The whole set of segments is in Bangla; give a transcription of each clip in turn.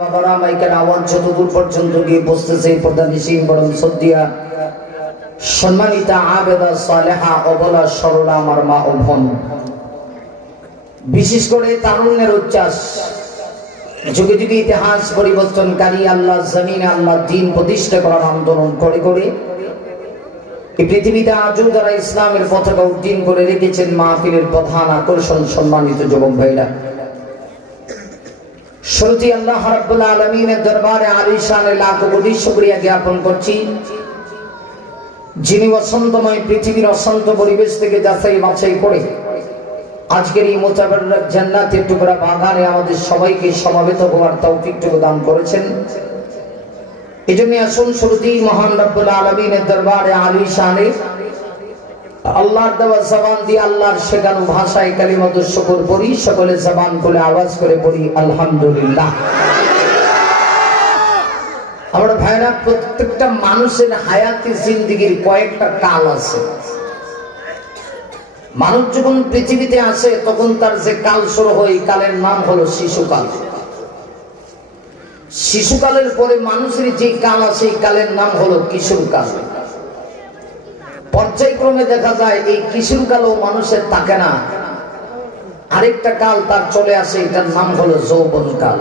বাবারা মাইকের আওয়াজ যতদূর পর্যন্ত গিয়ে বসতেছে প্রধানিসী বরং সদ্দিয়া সম্মানিতা আবেদা সালেহা অবলা সরলা আমার মা ও বোন, বিশেষ করে তারুণ্যের উচ্ছ্বাস, যুগে যুগে ইতিহাস পরিবর্তনকারী আল্লাহ জমিনে আল্লাহ দ্বীন প্রতিষ্ঠা করার আন্দোলন করে করে এই পৃথিবীতে আজও যারা ইসলামের পতাকা উড্ডীন করে রেখেছেন মাহফিলের প্রধান আকর্ষণ সম্মানিত যুবক ভাইরা, শুরুতে আল্লাহ রাব্বুল আলামিনের দরবারে আলিশানে লাখ কোটি শুকরিয়া জ্ঞাপন করছি, যিনি অসন্তময় পৃথিবীর অসন্ত পরিবেশ থেকে যাচাই বাছাই করে আজকের এই মুতাবাররাক জান্নাতের টুকরা বাগানে আমাদের সবাইকে সমবেত হওয়ার তৌফিকটুকু দান করেছেন। এজন্য আসুন শুরুতেই মহান রাব্বুল আলামিনের দরবারে আলিশানে আল্লাহর দেওয়া জবান দিয়ে আল্লাহর শেখানো ভাষায় কালিমাতুশ শুকর পড়ি, সকলে জবান খুলে আওয়াজ করে পড়ি আলহামদুলিল্লাহ। আমরা ভাইরা, প্রত্যেকটা মানুষের হায়াতি জিন্দেগির কয়েকটা কাল আছে। মানুষ যখন পৃথিবীতে আসে তখন তার যে কাল শুরু হয়, কালের নাম হলো শিশুকাল। শিশুকালের পরে মানুষের যে কাল আছে এই কালের নাম হলো কিশোরকাল। পর্যায়ক্রমে দেখা যায় এই কিশোরকালও মানুষের থাকে না, আরেকটা কাল তার চলে আসে, এটার নাম হলো যৌবনকাল।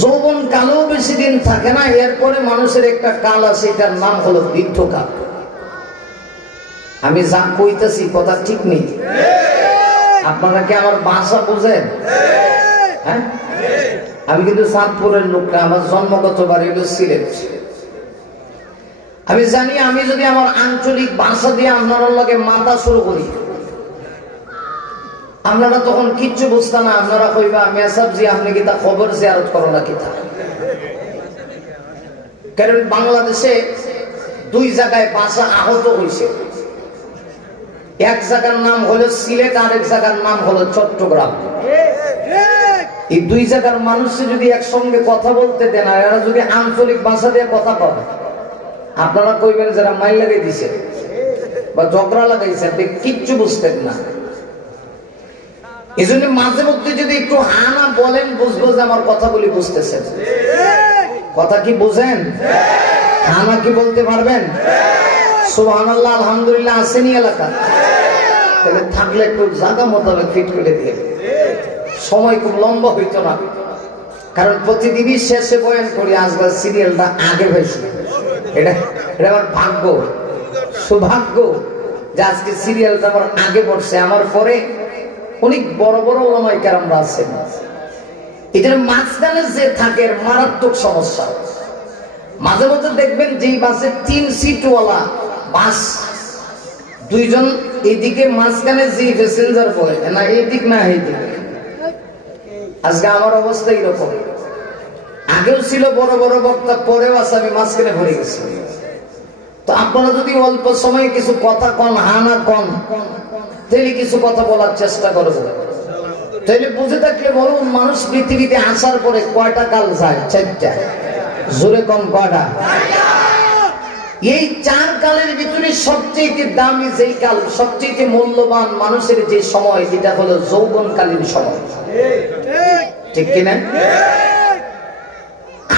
যৌবনকালও বেশি দিন থাকে না, এরপরে মানুষের একটা কাল আছে, এটার নাম হলো বৃদ্ধকাল। আমি যা কইতেছি কথা ঠিক নেই? আপনারা কি আমার ভাষা বুঝেন? হ্যাঁ, আমি কিন্তু চাঁদপুরের লোকটা, আমার জন্মগত বাড়ি হলো সিলেট। আমি জানি আমি যদি আমার আঞ্চলিক ভাষা দিয়ে আপনার লগে মাথা শুরু করি, আপনারা তখন কিচ্ছু বুঝতে না। আপনারা কইবা মেসাব জি আপনি কি তা খবর জিয়ারত করো না কিতা? কারণ বাংলাদেশে দুই জায়গায় ভাষা আহত হয়েছে। এক জায়গার নাম হলো সিলেট, আর এক জায়গার নাম হলো চট্টগ্রাম। এই দুই জায়গার মানুষে যদি একসঙ্গে কথা বলতে দেন আর এরা যদি আঞ্চলিক ভাষা দিয়ে কথা বলে, আপনারা কইবেন যারা মাইল লাগাই দিছে বা ঝগড়া লাগাইছে, আপনি কিচ্ছু বুঝতেন না। এই জন্য মাঝে মধ্যে যদি একটু হানা বলেন, বুঝবো যে আমার কথাগুলি বুঝতেছেন। কথা কি বুঝেন? হানা কি বলতে পারবেন? সুবহানাল্লাহ আলহামদুলিল্লাহ আসেনি এলাকা? তাহলে থাকলে একটু জায়গা মোতাবেক ফিট করে দিয়ে, সময় খুব লম্বা হইতো না। কারণ প্রতিদিনই শেষে বয়ান করি, আজকাল সিরিয়ালটা আগে হয়েছে। এটা আমার ভাগ্য, সৌভাগ্য যে আজকে সিরিয়ালটা আমার আগে পড়ছে। আমার পরে অনেক বড় বড় ওলামায়ে কেরামরা আছেন। এটার মাঝখানে যে থাকে মারাত্মক সমস্যা। মাঝে মধ্যে দেখবেন যে বাসে 3 সিটওয়ালা বাস, দুইজন এইদিকে, মাঝখানে যে প্যাসেঞ্জার বলে না এইদিক না এইদিক। আজকে আমার অবস্থা এরকম। আগেও ছিল বড় বড় বক্তা, পরেও আছে, আমি মাঝখানে ভরে গেছি। তো আপনারা যদি অল্প সময়ে কিছু কথা কন, হানা কন, তাহলে কিছু কথা বলার চেষ্টা করবো। তাহলে বুঝে থাকলে বলুন, মানুষ পৃথিবীতে আসার পরে কয়টা কাল যায়? 4টা। জোরে কম কয়টা? এই 4 কালের ভিতরে সবচেয়ে দামি যেই কাল, সবচেয়ে মূল্যবান মানুষের যে সময়, এটা হলো যৌবনকালীন সময়। ঠিক কিনা?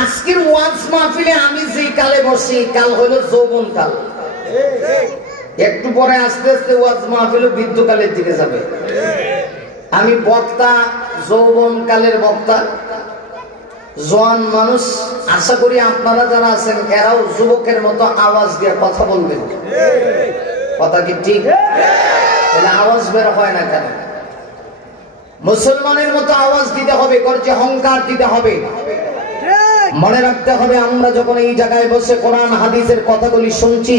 আজকের ওয়াজ মাহফিলে আমি যে কালে বসি, কাল হলো যৌবনকাল। একটু পরে আস্তে আস্তে ওয়াজ মাহফিল বৃদ্ধকালের দিকে যাবে। আমি বক্তা, যৌবনকালের বক্তা, জওয়ান মানুষ। আশা করি আপনারা যারা আছেন এরাও যুবকের মতো আওয়াজ দিয়ে কথা বলবেন। কথা কি ঠিক? তাহলে আওয়াজ বের হয় না কেন? মুসলমানের মতো আওয়াজ দিতে হবে, গর্জে হংকার দিতে হবে। মনে রাখতে হবে, আমরা যখন এই জায়গায় বসে কোরআন হাদিসের কথাগুলি শুনছি,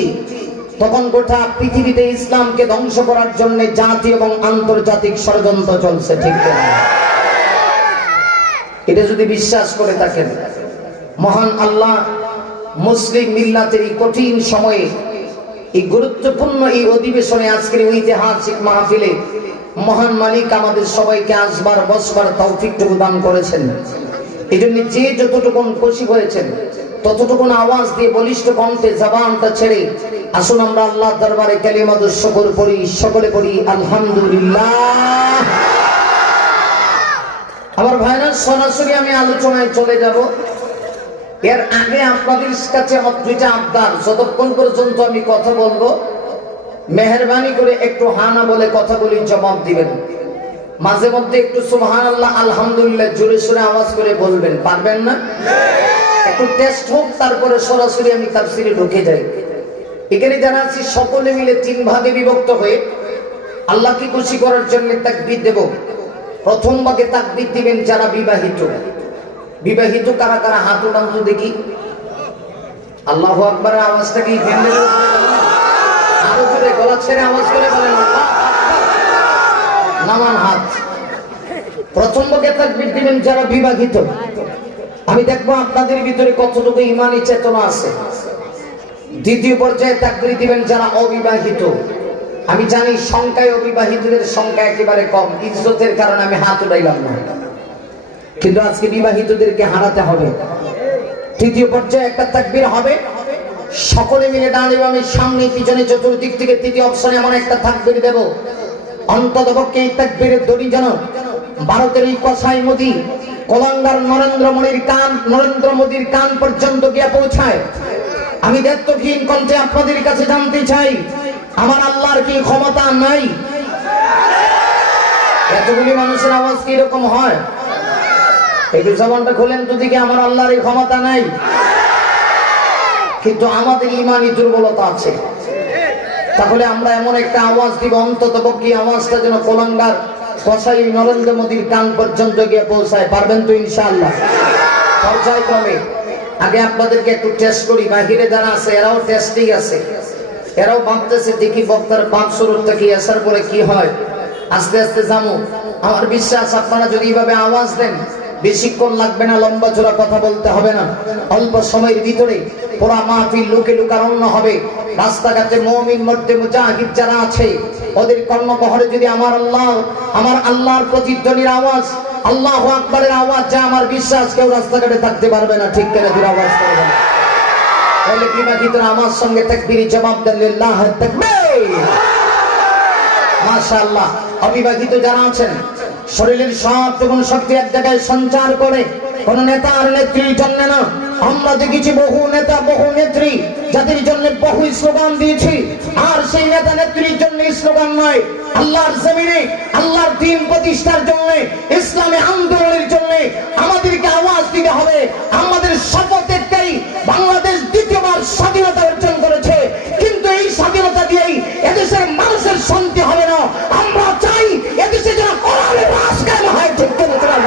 তখন গোটা পৃথিবীতে ইসলামকে ধ্বংস করার জন্য জাতি এবং আন্তর্জাতিক ষড়যন্ত্র চলছে। ঠিক না? এটা যদি বিশ্বাস করে থাকেন, মহান আল্লাহ মুসলিম মিল্লাতের এই কঠিন সময়ে, এই গুরুত্বপূর্ণ এই অধিবেশনে, আজকের ঐতিহাসিক মাহফিলে মহান মালিক আমাদের সবাইকে আসবার বসবার তৌফিকটুকু দান করেছেন। এই জন্য যে যতটুকুন খুশি হয়েছেন ততটুকুন আওয়াজ দিয়ে বলিষ্ঠ কণ্ঠে জবানটা ছেড়ে আসুন আমরা আল্লাহর দরবারে কালিমাতুশ শুকর পড়ি, সকলে পড়ি আলহামদুলিল্লাহ। আমার ভাইরা, সরাসরি আমি আলোচনায় চলে যাব। এর আগে আপনাদের কাছে আমার দুইটা আবদার, যতক্ষণ পর্যন্ত আমি কথা বলবো মেহেরবানি করে একটু হানা বলে কথাগুলি জবাব দিবেন। মাঝে মধ্যে একটু সুবহানাল্লাহ আলহামদুলিল্লাহ জোরে সোরে আওয়াজ করে বলবেন, পারবেন না? একটু টেস্ট হোক, তারপরে সরাসরি আমি তাফসীরে ঢুকে যাই। এখানে যারা আছি সকলে মিলে 3 ভাগে বিভক্ত হয়ে আল্লাহকে খুশি করার জন্য তাকবীর দেব। প্রথম ভাগে তাকবীর দিবেন যারা বিবাহিত। বিবাহিত কারা কারা হাত উঠান তো দেখি। আল্লাহু আকবার আওয়াজটা কি ফেলে আরো জোরে গলা ছেড়ে আওয়াজ করে বলেন আল্লাহু আকবার। নামান হাত। প্রথম ভাগে তাকবীর দিবেন যারা বিবাহিত। আমি দেখবো আপনাদের ভিতরে কতটুকু ঈমানি চেতনা আছে। দ্বিতীয় পর্যায়ে তাকবীর দিবেন যারা অবিবাহিত। আমি জানি সংখ্যায় অবিবাহিতদের সংখ্যা একেবারে কম, ইজ্জতের কারণে আমি হাত উঠাইলাম না, কিন্তু আজকে বিবাহিতদেরকে হারাতে হবে। তৃতীয় পর্যায়ে একটা তাকবীর হবে, সকলে মিলে দাঁড়িয়ে আমি সামনে পিছনে চতুর্দিক থেকে তৃতীয় অপশনে এমন একটা তাকবীর দেব, অন্ততপক্ষে এই তাকবীরের দড়ি যেন ভারতের এই কসাই মোদি কলঙ্গার নরেন্দ্র মোদির কান পর্যন্ত গিয়ে পৌঁছায়। আমি দায়িত্বহীন কণ্ঠে আপনাদের কাছে জানতে চাই, আমার আল্লাহর কি ক্ষমতা নাই? এতগুলি মানুষের আওয়াজ কি এরকম হয়? একটু জবানটা খোলেন তো দিকে, আমার আল্লাহর এই ক্ষমতা নাই, কিন্তু আমাদের ঈমানি দুর্বলতা আছে। তাহলে আমরা এমন একটা আওয়াজ দিব, অন্ততপক্ষে আওয়াজটা যেন কলঙ্গার কসাই নরেন্দ্র মোদির কান পর্যন্ত গিয়ে পৌঁছায়। পারবেন তো ইনশাআল্লাহ? পর্যায়ক্রমে আগে আপনাদেরকে একটু টেস্ট করি। বাহিরে যারা আছে এরাও টেস্টিং আছে, এরাও ভাবতেছে দেখি বক্তার বাপ স্বরূপটা কি, আসার পরে কি হয়। আস্তে আস্তে যাবো। আমার বিশ্বাস আপনারা যদি এইভাবে আওয়াজ দেন বেশিক্ষণ লাগবে না, লম্বা চোরা কথা বলতে হবে না। অল্প সময়ের ভিতরে পুরা মাহফিল লোকে লোকারণ্য হবে। রাস্তাঘাটে মুমিন মধ্যে মুজাহিদ যারা আছে ওদের কর্ণবহরে যদি আমার আল্লাহর প্রতিধ্বনির আওয়াজ, আল্লাহু আকবারের আওয়াজ যা, আমার বিশ্বাস কেউ রাস্তাঘাটে থাকতে পারবে না। ঠিক করে জোরে আওয়াজ করবেন। তাহলে বিবাহিতরা আমার সঙ্গে তাকবীরের জবাব দেন, আল্লাহু তাকবীর। মাশাআল্লাহ। অবিবাহিত যারা আছেন শরীরের সবটুকু শক্তি এক জায়গায় সঞ্চার করে, কোন নেতা আর নেত্রীর জন্য না। আমরা দেখেছি বহু নেতা বহু নেত্রী যাদের জন্য বহু স্লোগান দিয়েছি, আর সেই নেতা নেত্রীর জন্য স্লোগান নয়, আল্লাহর জমিনে আল্লাহর দ্বীন প্রতিষ্ঠার জন্য, ইসলামী আন্দোলনের জন্য আমাদেরকে আওয়াজ দিতে হবে। আমাদের শপথ একটাই, বাংলাদেশ দ্বিতীয়বার স্বাধীনতা অর্জন করেছে, কিন্তু এই স্বাধীনতা দিয়েই এদেশের মানুষের শান্তি হবে না। আমরা চাই এদেশে যেন কোরআনের রাজ কায়েম হয়। ঠিক করে চলা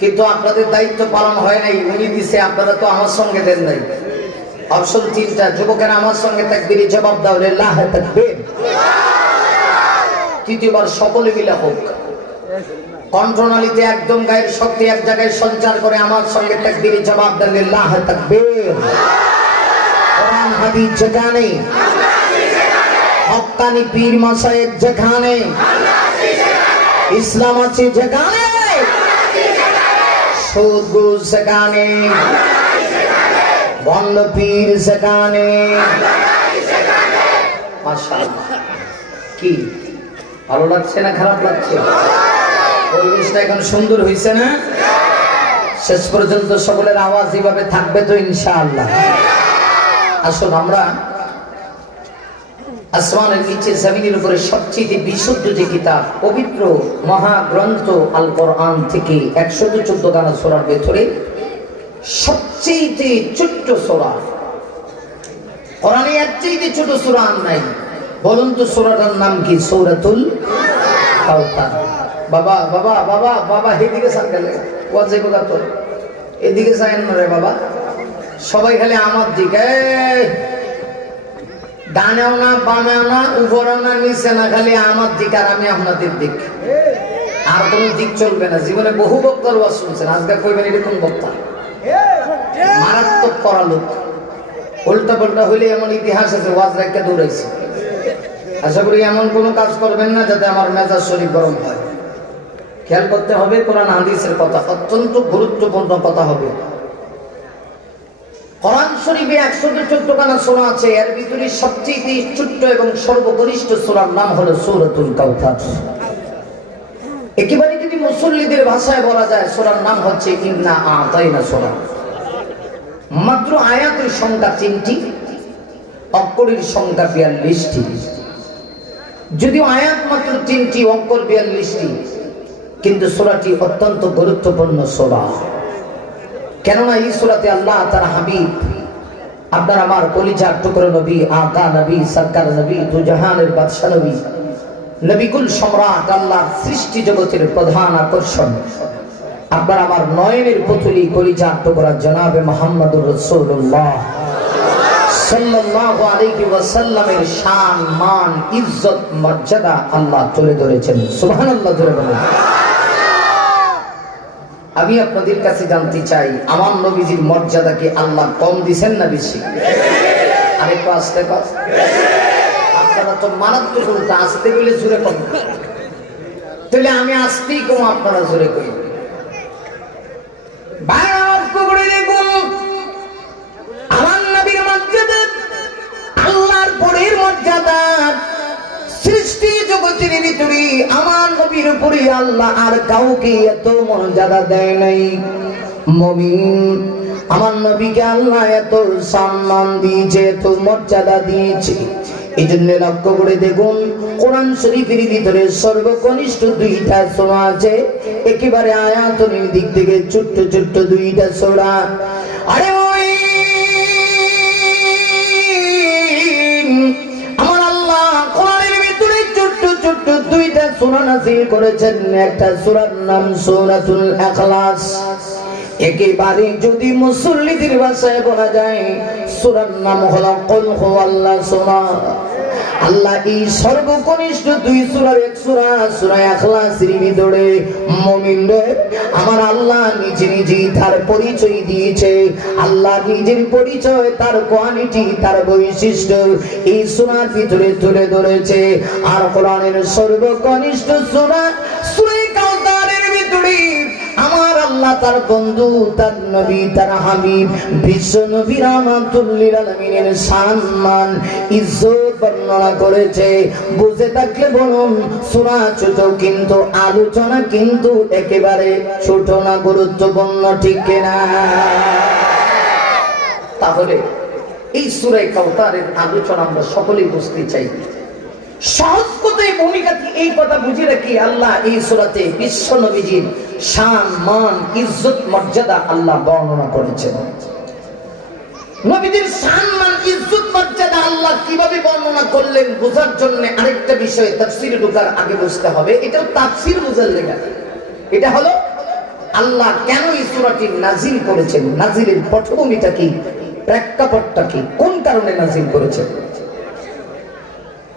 কিন্তু আপনাদের দায়িত্ব পালন হয় নাই, উনি দিছে, আপনারা তো আমার সঙ্গে দেন নাই। অপশন 3টা, যুবকেরা আমার সঙ্গে তাকবীরের জবাব দাও, আল্লাহু তাকবীর। তৃতীয়বার সকলে মিলে হোক, কণ্ঠনালীতে একদম গায়ের শক্তি এক জায়গায় সঞ্চার করে আমার সঙ্গে তাকবীরের জবাব দেন, আল্লাহু তাকবীর। কোরআন হাদিস যেখানে, হক্কানি পীর মাশায়েখ যেখানে, ইসলাম আছে যেখানে, সুদ ঘুষ সেখানে, বন্ড পীর সেখানে। মাশাআল্লাহ। কি ভালো লাগছে না খারাপ লাগছে? পরিবেশটা এখন সুন্দর হয়েছে না? শেষ পর্যন্ত সকলের আওয়াজ এইভাবে থাকবে তো ইনশাআল্লাহ? আসুন আমরা আসমানের নিচে জমিনের উপরে সবচেয়ে বিশুদ্ধ যে কিতাব, পবিত্র মহাগ্রন্থ আল কোরআন থেকে 114 গানা সূরার ভেতরে সবচেয়ে ছোট্ট সূরা, কোরআনে এর চেয়ে ছোট সূরা আর নাই। বলুন তো সূরাটার নাম কি? সূরাতুল কাউসার। বাবা বাবা বাবা বাবা এদিকে সামনে ওয়াজে কথা তো এদিকে চাইন না রে বাবা, সবাই খালি আমার দিকে, ডানেও না বামেও না উপরেও না নিচে না, খালি আমার দিক আর আমি আপনাদের দিক। আর কোনো দিক চলবে না। জীবনে বহু বক্তার ওয়াজ শুনছেন, আজকে কইবেন এটা কোন বক্তা? মারাত্মক করা লোক, উল্টা পাল্টা হইলে এমন ইতিহাস আছে ওয়াজ রাখতে দৌড়াইছে। আশা করি এমন কোনো কাজ করবেন না যাতে আমার মেজাজ শরীর গরম হয়। খেয়াল করতে হবে, কোরআন হাদিসের কথা, অত্যন্ত গুরুত্বপূর্ণ কথা হবে। কোরআন শরীফে 114 খানা সূরা আছে, এর ভিতরে সবচেয়ে ছোট্ট এবং সর্বকনিষ্ঠ সূরার নাম হলো সূরাতুল কাউসার। একেবারে যদি মুসল্লিদের ভাষায় বলা যায়, সূরার নাম হচ্ছে ইন্না আতাইনা সূরা। মাত্র আয়াতের সংখ্যা 3টি, অক্ষরের সংখ্যা 42টি। যদিও আয়াত মাত্র 3টি, অক্ষর 42টি, কিন্তু সূরাটি অত্যন্ত গুরুত্বপূর্ণ সূরা। কেননা এই সূরাতে আল্লাহ তার হাবিব, আপনার আমার কলিজার টুকরো নবী, আকা নবী, সরকার নবী, দুজাহানের বাদশা নবী, নবিকুল সম্রাট, আল্লাহর সৃষ্টি জগতের প্রধান আকর্ষণ, আপনার আমার নয়নের পুতুলি কলিজার টুকরা জনাবে মুহাম্মদুর রাসূলুল্লাহ সাল্লাল্লাহু আলাইহি ওয়াসাল্লামের শান, মান, ইজ্জত, মর্যাদা আল্লাহ তুলে ধরেছেন। সুবহানাল্লাহ জোরে বলেন। আমি আপনাদের কাছে জানতে চাই, আমার নবীজির মর্যাদাকে আল্লাহ কম দিবেন না বেশি? আরেকটু আস্তে কর। আপনারা তো মারাত্মক উল্টা, আস্তে বলে জোরে কম, তাহলে আমি আস্তেই কম, আপনারা জোরে কই। আমার নবীর মর্যাদা, আল্লাহর পরের মর্যাদা, সৃষ্টি জগতের ভিতরে আমার নবীর উপরে আল্লাহ আর কাউকে এত মর্যাদা দেয় নাই। মুমিন, আমার নবীকে আল্লাহ এত সম্মান দিয়েছে, এত মর্যাদা দিয়েছে। এই জন্য লক্ষ্য করে দেখুন, কোরআন শরীফের ভিতরে সর্বকনিষ্ঠ 2টা সূরা আছে, একেবারে আয়াতনের দিক থেকে ছোট্ট ছোট্ট 2টা সূরা। আরে ওই আমার আল্লাহ কোরআনের ভিতরে ছোট্ট ছোট্ট 2টা সূরা নাযিল করেছেন। একটা সূরার নাম সূরাতুল ইখলাস, একেবারে যদি মুসল্লিদের ভাষায় বলা যায়, সূরার নাম হলো কুল হুয়াল্লাহু সূরা। আল্লাহ এই সর্বকনিষ্ঠ 2 সূরার এক সূরা সূরা ইখলাসের ভিতরে মুমিনদের আমার আল্লাহ নিজে নিজেই তার পরিচয় দিয়েছে। আল্লাহ নিজের পরিচয়, তার কোয়ালিটি, তার বৈশিষ্ট্য এই সূরার ভিতরে তুলে ধরেছে। আর কোরআনের সর্বকনিষ্ঠ সূরা সূরা কাউসারের ভিতরে আমার আল্লাহ তার বন্ধু, তার নবী, তার হাবিব, বিশ্ব নবী রাহমাতুল লিল আলামিনের সম্মান, ইজ্জত বর্ণনা করেছে। বুঝে থাকলে বলুন, সূরা ছোট কিন্তু আলোচনা কিন্তু একেবারে ছোট না, গুরুত্বপূর্ণ, ঠিক কিনা? তাহলে এই সূরা কাউসারের আলোচনা আমরা সকলেই বুঝতে চাই। সহজ কথায় ভূমিকা কি এই কথা বুঝে রাখি, আল্লাহ এই সূরাতে বিশ্ব নবীজির শান, মান, ইজ্জত, মর্যাদা আল্লাহ বর্ণনা করেছেন। নবীজির শান, মান, ইজ্জত, মর্যাদা আল্লাহ কিভাবে বর্ণনা করলেন বোঝার জন্য আরেকটা বিষয় তাফসীরে ঢোকার আগে বুঝতে হবে। এটাও তাফসীর বোঝার লেখা। এটা হলো আল্লাহ কেন এই সূরাটি নাজিল করেছেন, নাজিলের পটভূমিটা কি, প্রেক্ষাপটটা কি, কোন কারণে নাজিল করেছেন।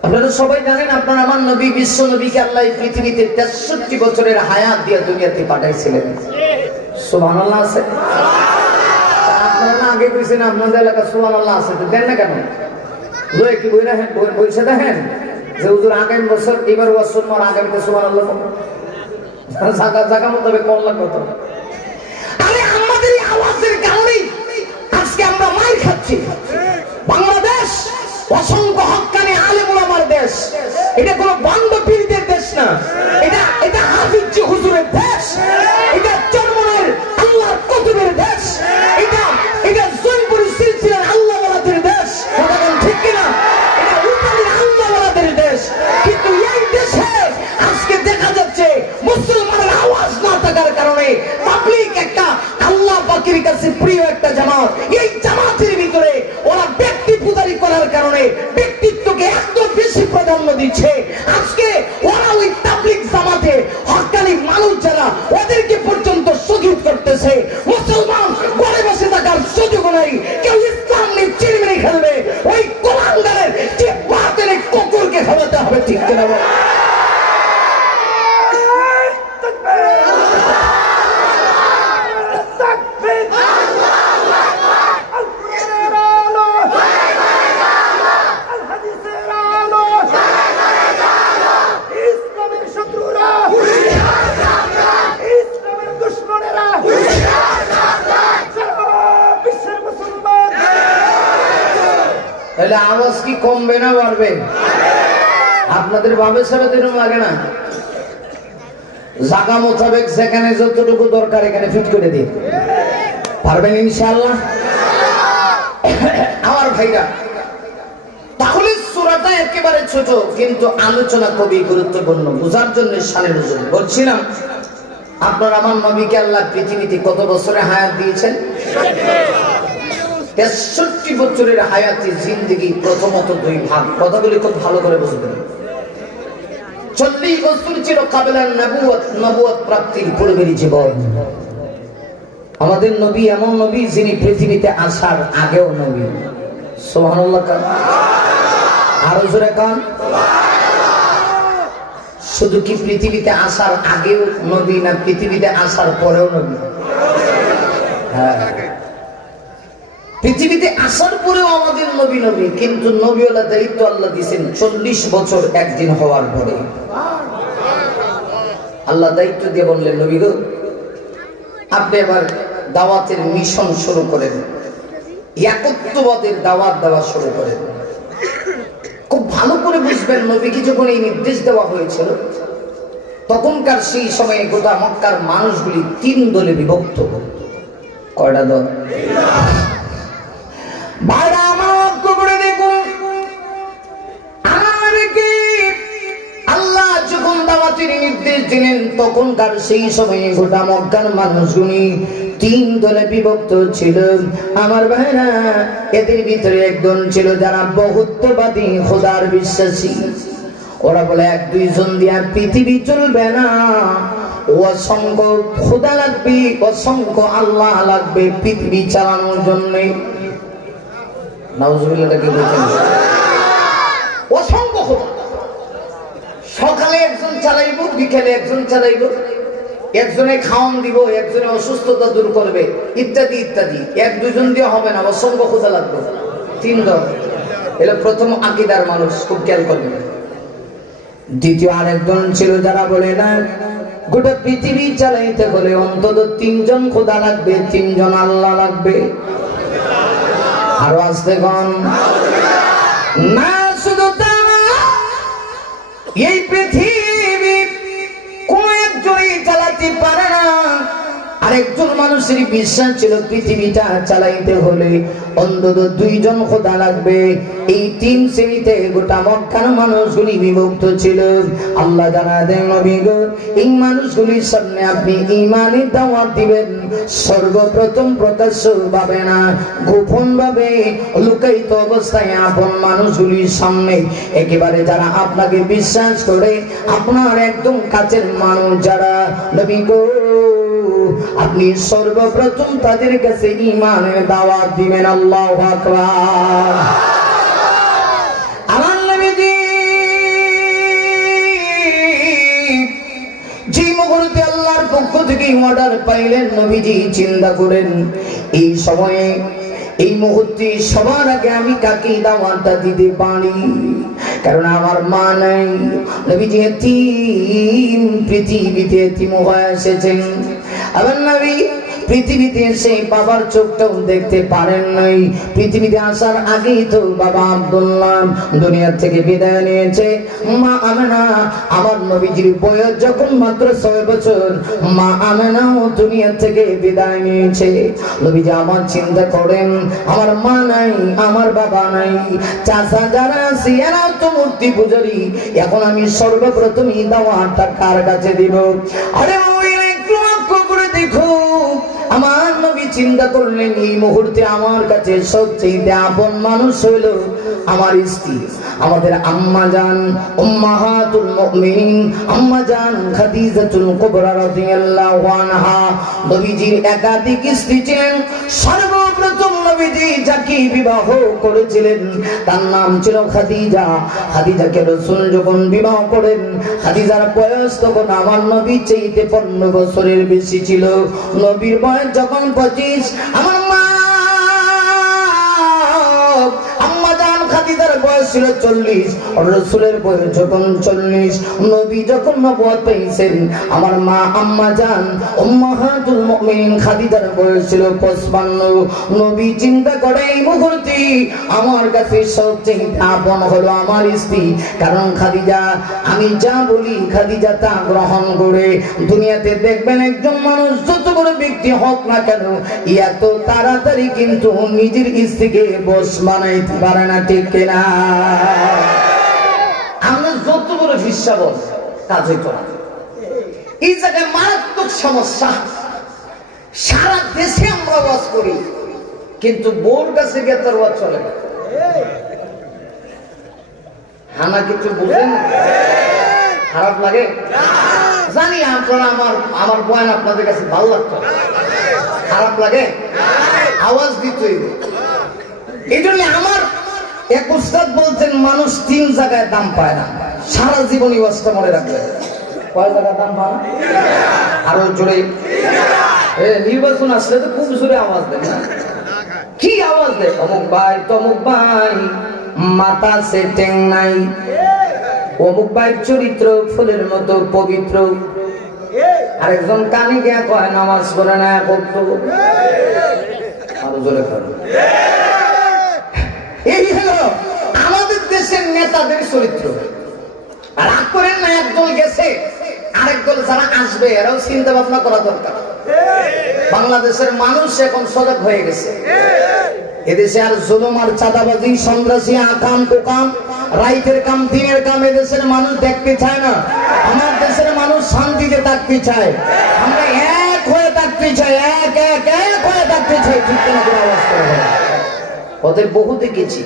আপনারা সবাই জানেন, আপনার আমার নবী বিশ্ব নবীকে আল্লাহ পৃথিবীতে 63 বছরের হায়াত দিয়ে দুনিয়াতে পাঠাইছিলেন। সুবহানাল্লাহ আছে? আপনারা না আগে কইছেন আপনাদের এলাকা সুবহানাল্লাহ আছে, তো দেন না কেন? লয়ে কি বইরা হেন বইছে দেখেন যে হুজুর আগামী বছর এবার ওয়াজ শুনবো, আর আগামীতে সুবহানাল্লাহ জায়গা জায়গা মতবে কোন লাগবে তো। আরে আমাদের এই আওয়াজের কারণেই আজকে আমরা মার খাচ্ছি। বাংলাদেশ অসংখ্য হক্কানি আলেম ওলামার দেশ, এটা কোনো বন্ধ পীরদের দেশ না, এটা হাফিজ হুজুরের দেশ, এটা চরমনের আল্লাহর কুতুবের দেশ, এটা জয়পুরি সিলসিলার আল্লাহ ওয়ালাদের দেশ, ঠিক কিনা? এটা উপালির আল্লাহ ওয়ালাদের দেশ। কিন্তু এই দেশে আজকে দেখা যাচ্ছে মুসলমানের আওয়াজ না থাকার কারণে পাবলিক একটা আল্লাহ পাকের কাছে প্রিয় একটা জামাত, এই জামাতের ভিতরে ওরা ব্যক্তি পূজারি করার কারণে ব্যক্তিত্বকে এত বেশি প্রাধান্য দিচ্ছে। আজকে ওরা ওই তাবলীগ জামাতে হক্কানি মানুষ যারা, ওদেরকে পর্যন্ত শহীদ করতেছে। মুসলমান ঘরে বসে থাকার সুযোগ নাই, কেউ ইসলাম নিয়ে চিরমিরি খেলবে, ওই কোরআনের যে বাতের কুকুরকে খাওয়াতে হবে, ঠিক কিনা? তাহলে আওয়াজ কি কমবে না বাড়বে? আপনাদের ভাবে ছাড়া তো এরকম লাগে না? জায়গা মোতাবেক যেখানে যতটুকু দরকার এখানে ফিট করে দিন, পারবেন ইনশাআল্লাহ? আমার ভাইরা, তাহলে সূরাটা একেবারে ছোট কিন্তু আলোচনা খুবই গুরুত্বপূর্ণ, বোঝার জন্য শানে নজুল বলছিলাম। আপনার আমার নবীকে আল্লাহ পৃথিবীতে কত বছরে হায়াত দিয়েছেন? 63 বছরের হায়াতি জিন্দেগি প্রথমত দুই ভাগ, কথাগুলি খুব ভালো করে বুঝবেন। 40 বছর ছিল কাবেলার নবুয়ত প্রাপ্তির পূর্বের জীবন। আমাদের নবী এমন নবী যিনি পৃথিবীতে আসার আগেও নবী। সুবহানাল্লাহ। আরো জোরে কান। শুধু কি পৃথিবীতে আসার আগেও নবী না পৃথিবীতে আসার পরেও নবী? হ্যাঁ, পৃথিবীতে আসার পরেও আমাদের নবী নবী, কিন্তু নবীওয়ালা দায়িত্ব আল্লাহ দিয়েছেন 40 বছর একদিন হওয়ার পরে। আল্লাহ দায়িত্ব দিয়ে বললেন, নবী গো, আপনি এবার দাওয়াতের মিশন শুরু করেন, একত্ববাদের দাওয়াত দেওয়া শুরু করেন। খুব ভালো করে বুঝবেন, নবীকে যখন এই নির্দেশ দেওয়া হয়েছিল তখনকার সেই সময়ে গোটা মক্কার মানুষগুলি 3 দলে বিভক্ত। কয়টা দল? ভাইরা আমার লক্ষ্য করে দেখুন, আমাদেরকে আল্লাহ যখন দাওয়াতের নির্দেশ দিলেন তখনকার সেই সময়ে গোটা মক্কার মানুষগুলি 3 দলে বিভক্ত ছিল। আমার ভাইরা, এদের ভিতরে একজন ছিল যারা বহুত্ববাদী, খোদার বিশ্বাসী। ওরা বলে 1-2 জন দিয়ে পৃথিবী চলবে না, অসংখ্য খোদা লাগবে, অসংখ্য আল্লাহ লাগবে পৃথিবী চালানোর জন্য। নাউজুবিল্লাহকে বলছেন অসংখ্য খোদা। সকালে একজন চালাইব, বিকেলে একজন চালাইব, একজনে খাওয়ান দিব, একজনে অসুস্থতা দূর করবে, ইত্যাদি ইত্যাদি। 1-2 জন দিয়ে হবে না, অসংখ্য খোদা লাগবে। 3 দল। এটা প্রথম আকীদার মানুষ, খুব খেয়াল করবে। দ্বিতীয় আরেকজন ছিল যারা বলে না, গোটা পৃথিবী চালাইতে হলে অন্তত 3 জন খোদা লাগবে, 3 জন আল্লাহ লাগবে। আরো আসতে গন না, শুধু এই পৃথিবী কোন একজনই চালাতে পারে না। আরেকজন মানুষের বিশ্বাস ছিল পৃথিবীটা চালাইতে হলে অন্তত 2 জন খোদা লাগবে। এই 3 শ্রেণীতে গোটা মক্কার মানুষগুলি বিভক্ত ছিল। আল্লাহ জানা দেন, নবী গো, এই মানুষগুলির সামনে আপনি ঈমানের দাওয়াত দিবেন। সর্বপ্রথম প্রকাশ্য ভাবে না, গোপন ভাবে, লুকায়িত অবস্থায় আপন মানুষগুলির সামনে একেবারে যারা আপনাকে বিশ্বাস করে, আপনার একদম কাছের মানুষ যারা, নবী গো, আপনি সর্বপ্রথম তাদের কাছে ঈমানের দাওয়াত দিবেন। আল্লাহু আকবার। আমার নবীজি যে মুহূর্তে আল্লাহর পক্ষ থেকে অর্ডার পাইলেন, নবীজি চিন্তা করেন এই সময়ে, এই মুহূর্তে সবার আগে আমি কাকে দাওয়াতটা দিতে পারি? কারণ আমার মা নাই। নবীজি এতিম, পৃথিবীতে এতিম হয়ে এসেছেন। আবার নবী পৃথিবীতে এসে বাবার চোখটাও দেখতে পারেন নাই। পৃথিবীতে আসার আগেই তো বাবা আব্দুল্লাহ দুনিয়া থেকে বিদায় নিয়েছে। মা আমেনা, আমার নবীজির বয়স যখন মাত্র 6 বছর, মা আমেনাও দুনিয়া থেকে বিদায় নিয়েছে। নবীজি আমার চিন্তা করেন, আমার মা নাই, আমার বাবা নাই, চাচা যারা আছে এরাও তো মূর্তি পূজারী, এখন আমি সর্বপ্রথম এই দাওয়াতটা কার কাছে দিব? আরে দেখো, আমার নবী চিন্তা করলেন এই মুহূর্তে আমার কাছে সবচেয়ে আপন মানুষ হলো আমার স্ত্রী, আমাদের আম্মা জান, উম্মাহাতুল মুমিনিন, আম্মা জান খাদিজাতুল কুবরা রাদিয়াল্লাহু আনহা। নবীজির একাধিক স্ত্রী ছিলেন। সর্বপ্রথম নবীজি যাকে বিবাহ করেছিলেন তার নাম ছিল খাদিজা। খাদিজাকে রাসূল যখন বিবাহ করেন, খাদিজার বয়স তখন আমার নবীর চাইতে 15 বছরের বেশি ছিল। নবীর বয়স যখন 25, আমার মা আম্মা জান খাদিজার বয়স বয়স ছিল 40, রাসূলের বয়স যখন 40, নবী যখন নবুয়ত পেয়েছেন, আমার মা আম্মা জান উম্মাহাতুল মুমিনিন খাদিজার বয়স ছিল 55। নবী চিন্তা করে এই মুহূর্তে আমার কাছে সবচেয়ে আপন হলো আমার স্ত্রী, কারণ খাদিজা আমি যা বলি খাদিজা তা গ্রহণ করে। দুনিয়াতে দেখবেন একজন মানুষ যত বড় ব্যক্তি হোক না কেন, এত তাড়াতাড়ি কিন্তু নিজের স্ত্রীকে বশ বানাইতে পারে না, ঠিক কিনা? আমরা যত বড় হিস্সা বল কাজে করা, এই জায়গায় মারাত্মক সমস্যা। সারা দেশে আমরা ওয়াজ করি, কিন্তু বোর কাছে গিয়ে তার ওয়াজ চলে না। হানা কিছু বুঝেন? খারাপ লাগে জানি, আপনারা আমার বয়ান আপনাদের কাছে ভালো লাগতো, খারাপ লাগে আওয়াজ দিতেই। এই জন্য আমার এক উস্তাদ বলতেন, মানুষ 3 জায়গায় দাম পায় না, সারা জীবন ওয়াজটা মনে রাখবে। কয় জায়গায় দাম পায়? আরো জোরে। নির্বাচন আসলে তো খুব জোরে আওয়াজ দেয় না? কি আওয়াজ দেয়? অমুক ভাই তমুক ভাই মাথা সেটিং নাই, অমুক ভাইয়ের চরিত্র ফুলের মতো পবিত্র, আরেকজন কানে গিয়া কয় নামাজ পড়ে না। আরো জোরে করে। এই হলো আমাদের দেশের নেতাদের চরিত্র। রাগ করেন না, একদল গেছে, আরেক দল যারা আসবে এরাও চিন্তা ভাবনা করা দরকার। বাংলাদেশের মানুষ এখন সজাগ হয়ে গেছে। এদেশে আর জুলুম আর চাঁদাবাজি, সন্ত্রাসী, আকাম কুকাম, রাইতের কাম দিনের কাম এদেশের মানুষ দেখতে চায় না। আমার দেশের মানুষ শান্তিতে থাকতে চায়, আমরা এক হয়ে থাকতে চাই, এক এক এক হয়ে থাকতে চাই, ঠিক কিনা? আওয়াজ করে ওদের বহু দেখেছি।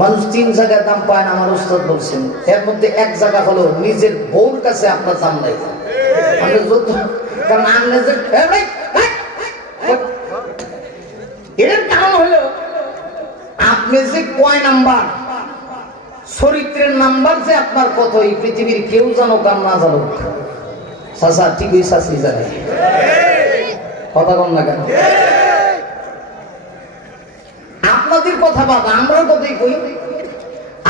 মানুষ 3 জায়গায় দাম পায় না, আমার উস্তাদ বলছেন। এর মধ্যে এক জায়গা হলো নিজের বউর কাছে আপনার দাম নাই। কারণ এর কারণ হলো আপনি যে কয় নাম্বার চরিত্রের নাম্বার যে আপনার কত, এই পৃথিবীর কেউ জানো কাম না জানো, চাচা ঠিকই চাচি জানে, কথা কম না কেন? আপনাদের কথা বাদ, আমরা কথাই কই।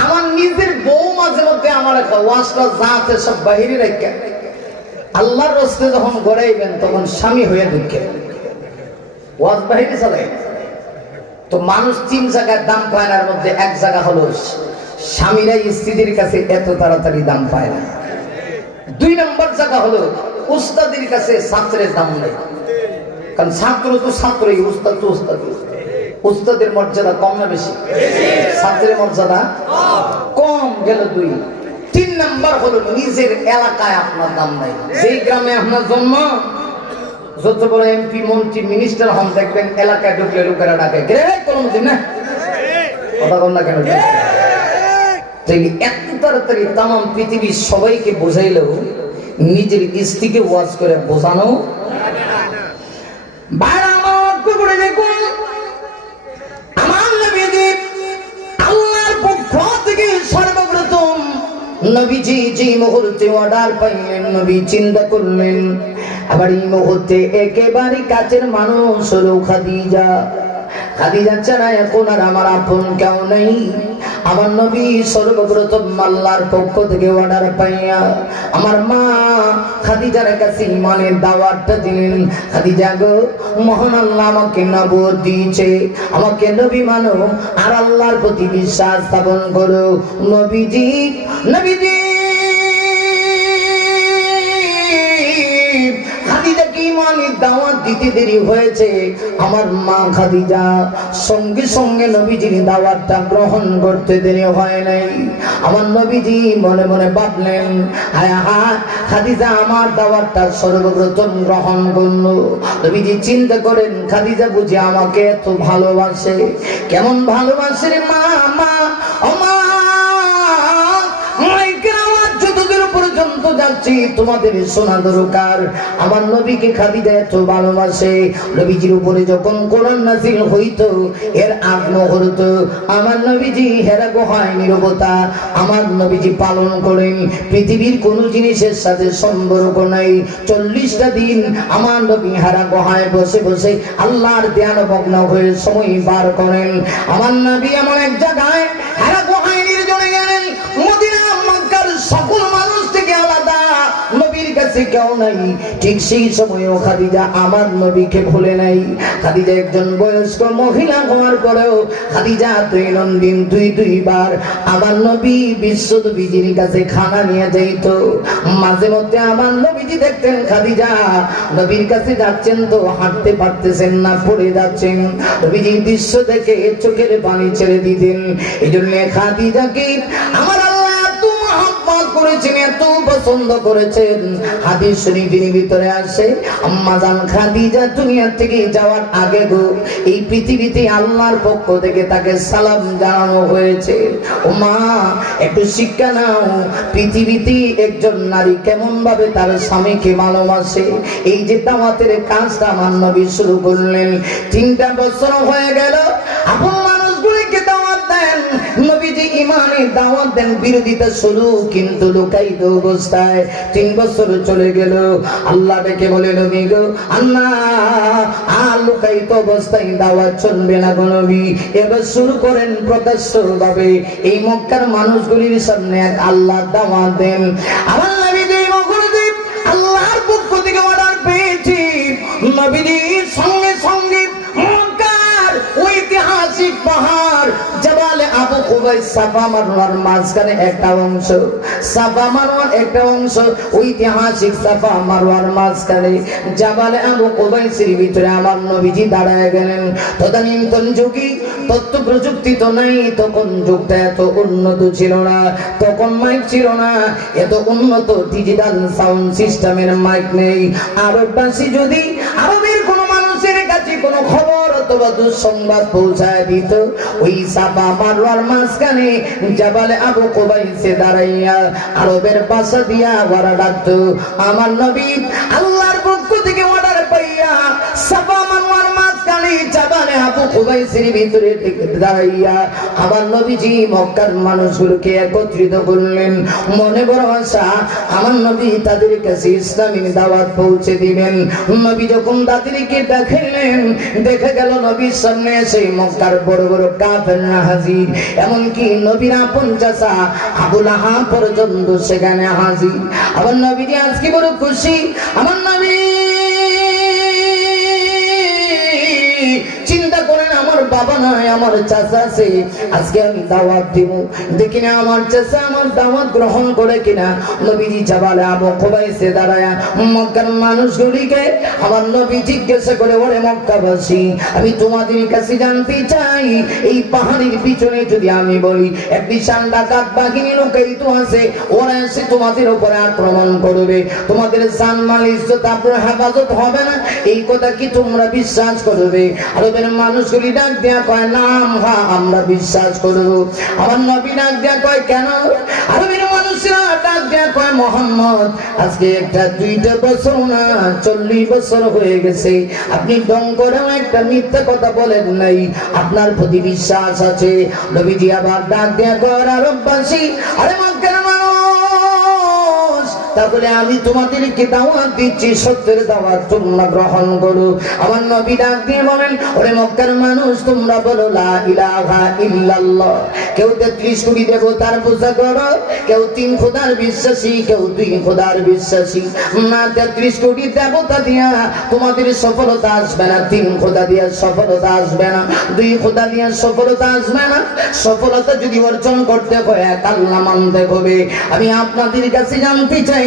আমার নিজের বউ মাঝে মধ্যে আমার একটা ওয়াজটা যা আছে সব বাহিরে রেখে আল্লাহর রাস্তায় যখন গড়াইবেন তখন স্বামী হয়ে ঢুকে ওয়াজ বাহিরে চালাই। তো মানুষ 3 জায়গায় দাম পায় না, এর মধ্যে এক জায়গা হলো স্বামীরা স্ত্রীদের কাছে এত তাড়াতাড়ি দাম পায় না। 2 নম্বর জায়গা হলো উস্তাদের কাছে ছাত্রের দাম নেই, কারণ ছাত্র তো ছাত্রই, উস্তাদ তো উস্তাদই। উস্তাদের মর্যাদা কম না বেশি? ছাত্রের মর্যাদা কম গেল 2। 3 নম্বর হলো নিজের এলাকায় আপনার দাম নাই। যেই গ্রামে আপনার জন্ম, যত বড় এমপি মন্ত্রী মিনিস্টার হন, দেখবেন এলাকায় ঢুকলে লোকেরা ডাকে কলম দিন না, কথা বল না কেন? এত তাড়াতাড়ি তাম পৃথিবীর সবাইকে বোঝাইলেও নিজের স্ত্রীকে ওয়াজ করে বোঝানো। দেখুন আমার নবীজি আল্লাহর পক্ষ থেকে সর্বপ্রথম নবীজি যে মুহূর্তে অর্ডার পাইলেন, নবী চিন্তা করলেন আবার এই মুহূর্তে একেবারে কাছের মানুষ হলো খাদিজা। খাদিজা ছাড়া এখন আর আমার আপন কেউ নেই। আমার নবী সর্বপ্রথম আল্লাহর পক্ষ থেকে অর্ডার পাইয়া আমার মা খাদিজার কাছে ইমানের দাওয়াতটা দিলেন। খাদিজা গো, মহান আল্লাহ আমাকে নবুয়ত দিয়েছে, আমাকে নবী মানো আর আল্লাহর প্রতি বিশ্বাস স্থাপন করো। নবীজি খাদিজাকে ইমানের দাওয়াত দিতে দেরি হয়েছে। আমার মা খাদিজা সঙ্গে সঙ্গে নবীজির দাওয়াতটা গ্রহণ করতে দেরি হয় নাই। আমার নবীজি মনে মনে ভাবলেন, হায় হায়, খাদিজা আমার দাওয়াতটা সর্বপ্রথম গ্রহণ করলো। নবীজি চিন্তা করেন, খাদিজা বুঝি আমাকে এত ভালোবাসে, কেমন ভালোবাসে রে মা, মা ও মা, যতদূর পর্যন্ত যাচ্ছে যাচ্ছি, তোমাদের শোনা দরকার। আমার নবীকে খাদিজা এত ভালোবাসে, নবীজির উপরে যখন কোরআন নাযিল হইতো এর আগ মুহূর্ত আমার নবীজি হেরা গুহায় নীরবতা আমার নবীজি পালন করেন। পৃথিবীর কোন জিনিসের সাথে সম্পর্ক নাই। 40টা দিন আমার নবী হেরা গুহায় বসে বসে আল্লাহর ধ্যানমগ্ন হয়ে সময় বার করেন। আমার নবী এমন এক জায়গায় হেরা গুহায় নির্জনে গেলেন, মদিনা মক্কার সকল মানুষ থেকে আলাদা, নবীর কাছে কেউ নাই। ঠিক সেই সময়ও খাদিজা আমার নবীকে ভুলে নাই। খাদিজা একজন বয়স্ক মহিলা হওয়ার পরেও খাদিজা দৈনন্দিন দুইবার আমার নবী বিশ্ব নবীজির কাছে খানা নিয়ে যাইত। মাঝে মধ্যে আমার নবীজি দেখতেন খাদিজা নবীর কাছে যাচ্ছেন তো হাঁটতে পারতেছেন না, পড়ে যাচ্ছেন। নবীজি দৃশ্য দেখে চোখের পানি ছেড়ে দিতেন। এই জন্য খাদিজাকে আমার করেছেন, এত পছন্দ করেছেন। হাদিস শরীফের ভিতরে আসে আম্মা জান খাদিজা দুনিয়া থেকে যাওয়ার আগে গো এই পৃথিবীতে আল্লাহর পক্ষ থেকে তাকে সালাম জানানো হয়েছে। ও মা, একটু শিক্ষা নাও, পৃথিবীতে একজন নারী কেমন ভাবে তার স্বামীকে ভালোবাসে। এই যে দাওয়াতের কাজটা আমার নবী শুরু করলেন, 3টা বছর হয়ে গেল আপন মানুষগুলিকে দাওয়াত দেন, নবীজি ইমানের দাওয়াত দেন, বিরোধিতা শুরু কিন্তু লুকায়িত অবস্থায়। 3 বছর চলে গেল, আল্লাহ ডেকে বলে নবী গো আল্লাহ আর লুকায়িত অবস্থায় দাওয়াত চলবে না গো নবী, এবার শুরু করেন প্রকাশ্য ভাবে। এই মক্কার মানুষগুলির সামনে এক আল্লাহ দাওয়াত দেন। আমার নবী যে মগরদেব আল্লাহর পক্ষ থেকে অর্ডার পেয়েছি, নবীজির সঙ্গে সঙ্গে মক্কার ঐতিহাসিক পাহাড় জাবালে আবু কুবাইস সাফা মারওয়ার মাঝখানে একটা অংশ, সাফা মারওয়ার একটা অংশ, ঐতিহাসিক সাফা মারওয়ার মাঝখানে জাবালে আবু কুবাইসের ভিতরে আমার নবীজি দাঁড়ায় গেলেন। তদানীন্তন যুগে তথ্য প্রযুক্তি তো নাই, তখন যুগটা এত উন্নত ছিল না, তখন মাইক ছিল না, এত উন্নত ডিজিটাল সাউন্ড সিস্টেমের মাইক নেই। আরববাসী যদি আরবের কোন মানুষের কাছে কোনো খবর অথবা দুঃসংবাদ পৌঁছায় দিত, ওই সাফা মারওয়ার মাঝখানে জাবালে আবু কুবাইসে দাঁড়াইয়া আরবের ভাষা দিয়া ওরা ডাকতো। আমার নবী আল্লাহর পক্ষ থেকে অর্ডার পাইয়া সাফা মারওয়ার মাঝখানে জাবালে আবু কুবাইসের ভিতরে দাঁড়াইয়া আমার নবীজি মক্কার মানুষগুলোকে একত্রিত করলেন। মনে বড় আশা আমার নবী তাদের কাছে ইসলামী দাওয়াত পৌঁছে দিবেন। নবী যখন তাদেরকে দেখাইলেন, দেখা গেল নবীর সামনে এসে মক্কার বড় বড় কাফেররা হাজির, এমনকি নবীর আপন চাচা আবু লাহাব পর্যন্ত সেখানে হাজির। আমার নবীজি আজকে বড় খুশি। আমার নবী চিন্তা করেন আমার বাবা নাই, আমার চাচা আছে, আজকে আমি দাওয়াত দিব, দেখি না আমার চাচা আমার দাওয়াত গ্রহণ করে কিনা। নবীজি জাবালে আবু কুবাইসে দাঁড়ায়া মক্কার মানুষগুলিকে আমার নবী জিজ্ঞাসা করে, ওরে মক্কাবাসী, আমি তোমাদের কাছে জানতে চাই, এই পাহাড়ের পিছনে যদি আমি বলি এক বিশাল ডাকাত বাহিনী লুকায়িত আছে, ওরা এসে তোমাদের উপরে আক্রমণ করবে, তোমাদের জানমাল ইজ্জত আপনার হেফাজত হবে না, এই কথা কি তোমরা বিশ্বাস করবে? আরবের মানুষগুলি ডাক দেয়া কয় নাম, হ্যাঁ আমরা বিশ্বাস করব। আমার নবী ডাক দেয়া কয় কেন? আরবের মানুষরা ডাক দেয়া কয় মোহাম্মদ, আজকে একটা 2টা বছর না 40 বছর হয়ে গেছে, আপনি ডং করেও একটা মিথ্যা কথা বলেন নাই, আপনার প্রতি বিশ্বাস আছে। নবীজি আবার ডাক দেয়া কয় আরববাসী, আরে মক্কার মানুষ, তাহলে আমি তোমাদেরকে দাওয়াত দিচ্ছি, সত্যের দাওয়াত তোমরা গ্রহণ করো। আমার নবী ডাক দিয়ে বলেন, ওরে মক্কার মানুষ, তোমরা বলো লা ইলাহা ইল্লাল্লাহ। কেউ 33 কোটি দেবতার পূজা করো, কেউ 3 খোদার বিশ্বাসী, কেউ 2 খোদার বিশ্বাসী। না 33 কোটি দেবতা দিয়া তোমাদের সফলতা আসবে না, 3 খোদা দিয়া সফলতা আসবে না, 2 খোদা দিয়া সফলতা আসবে না। সফলতা যদি অর্জন করতে হয় এক আল্লাহ মানতে হবে। আমি আপনাদের কাছে জানতে চাই,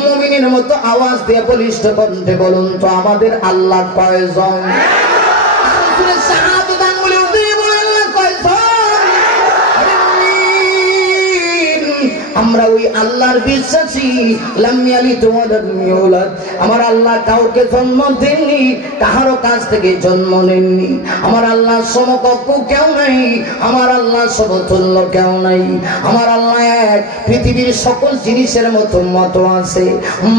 মুমিনের মতো আওয়াজ দিয়ে বলিষ্ঠ কণ্ঠে বলুন তো, আমাদের আল্লাহ কয়জন? আমরা ওই আল্লাহর বিশ্বাসী, লাম ইয়ালিদ ওয়া লাম ইউলাদ, আমার আল্লাহ কাউকে জন্ম দেননি, কাহারও কাছ থেকে জন্ম নেননি। আমার আল্লাহ সমকক্ষ কেউ নাই, আমার আল্লাহ সমতুল্য কেউ নাই। আমার আল্লাহ এক, পৃথিবীর সকল জিনিসের মতো মত আছে।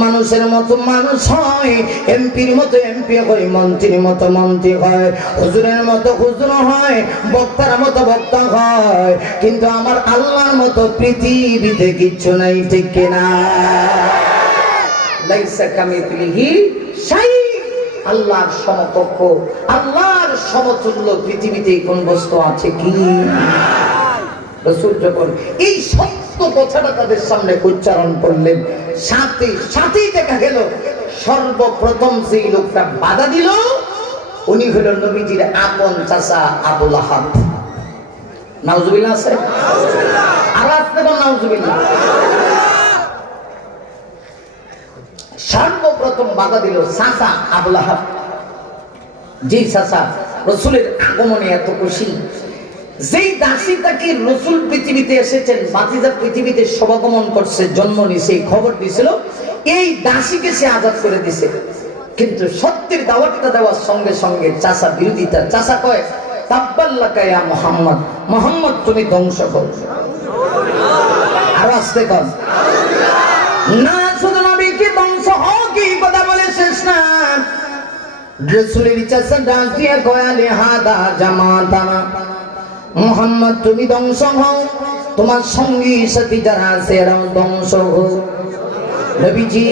মানুষের মতো মানুষ হয়, এমপির মতো এমপি হয়, মন্ত্রীর মতো মন্ত্রী হয়, হুজুরের মতো হুজুর হয়, বক্তার মতো বক্তা হয়, কিন্তু আমার আল্লাহর মতো পৃথিবীতে কিচ্ছু নাই, ঠিক কিনা? লাইসা কামিথলিহি শাই, আল্লাহর সমকক্ষ, আল্লাহর সমতুল্য পৃথিবীতে কোন বস্তু আছে কি? রাসূল যখন এই সত্য কথাটা তাদের সামনে উচ্চারণ করলেন, সাথে সাথেই দেখা গেল সর্বপ্রথম যেই লোকটা বাধা দিল উনি হলো নবীজির আপন চাচা আবু লাহাব। নাউজুবিল্লাহ আছে, আর আসতে বল নাউজুবিল্লাহ। সর্বপ্রথম বাধা দিল চাচা আবু লাহাব। যে চাচা রাসূলের আগমনে এত খুশি, যেই দাসীটাকে রাসূল পৃথিবীতে এসেছেন, বাতিজা পৃথিবীতে সমাগমন করছে, জন্ম নিছে, খবর দিছিল, এই দাসীকে সে আজাদ করে দিছে। কিন্তু সত্যের দাওয়াতটা দেওয়ার সঙ্গে সঙ্গে চাচা বিরোধিতা। চাচা কয়, তাব্বাল্লাকা ইয়া মুহাম্মদ, মুহাম্মদ তুমি ধ্বংস করো। আর আসতে কর না, শুধু নবীকে ধ্বংস হোক কি কথা বলে শেষ না। রাসূলের চাচা ডাক দিয়ে কয়, আলে হাদা জামাতানা, মুহাম্মদ তুমি ধ্বংস হও, তোমার সঙ্গী সাথী যারা আছে এরাও ধ্বংস হোক। নবীজি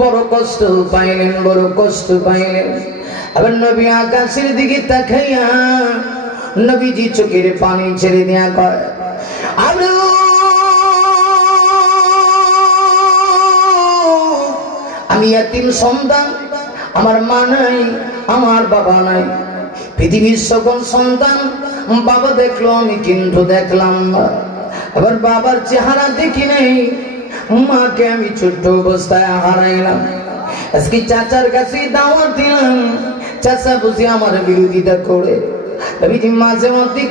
বড় কষ্ট পাইলেন, বড় কষ্ট পাইলেন। আবার নবী আকাশের দিকে তাকাইয়া নবীজি চোখের পানি ছেড়ে দিয়া কয়, আমি এতিম সন্তান, আমার মা নাই, আমার বাবা নাই। পৃথিবীর সকল সন্তান বাবা দেখলো, আমি কিন্তু দেখলাম না। আবার বাবার চেহারা দেখি নাই, মাকে আমি ছোট্ট অবস্থায় হারাইলাম। আজকে চাচার কাছে দাওয়াত দিলাম, চাচা বুঝি আমার বিরোধিতা করে। নবীজি মাঝে মধ্যে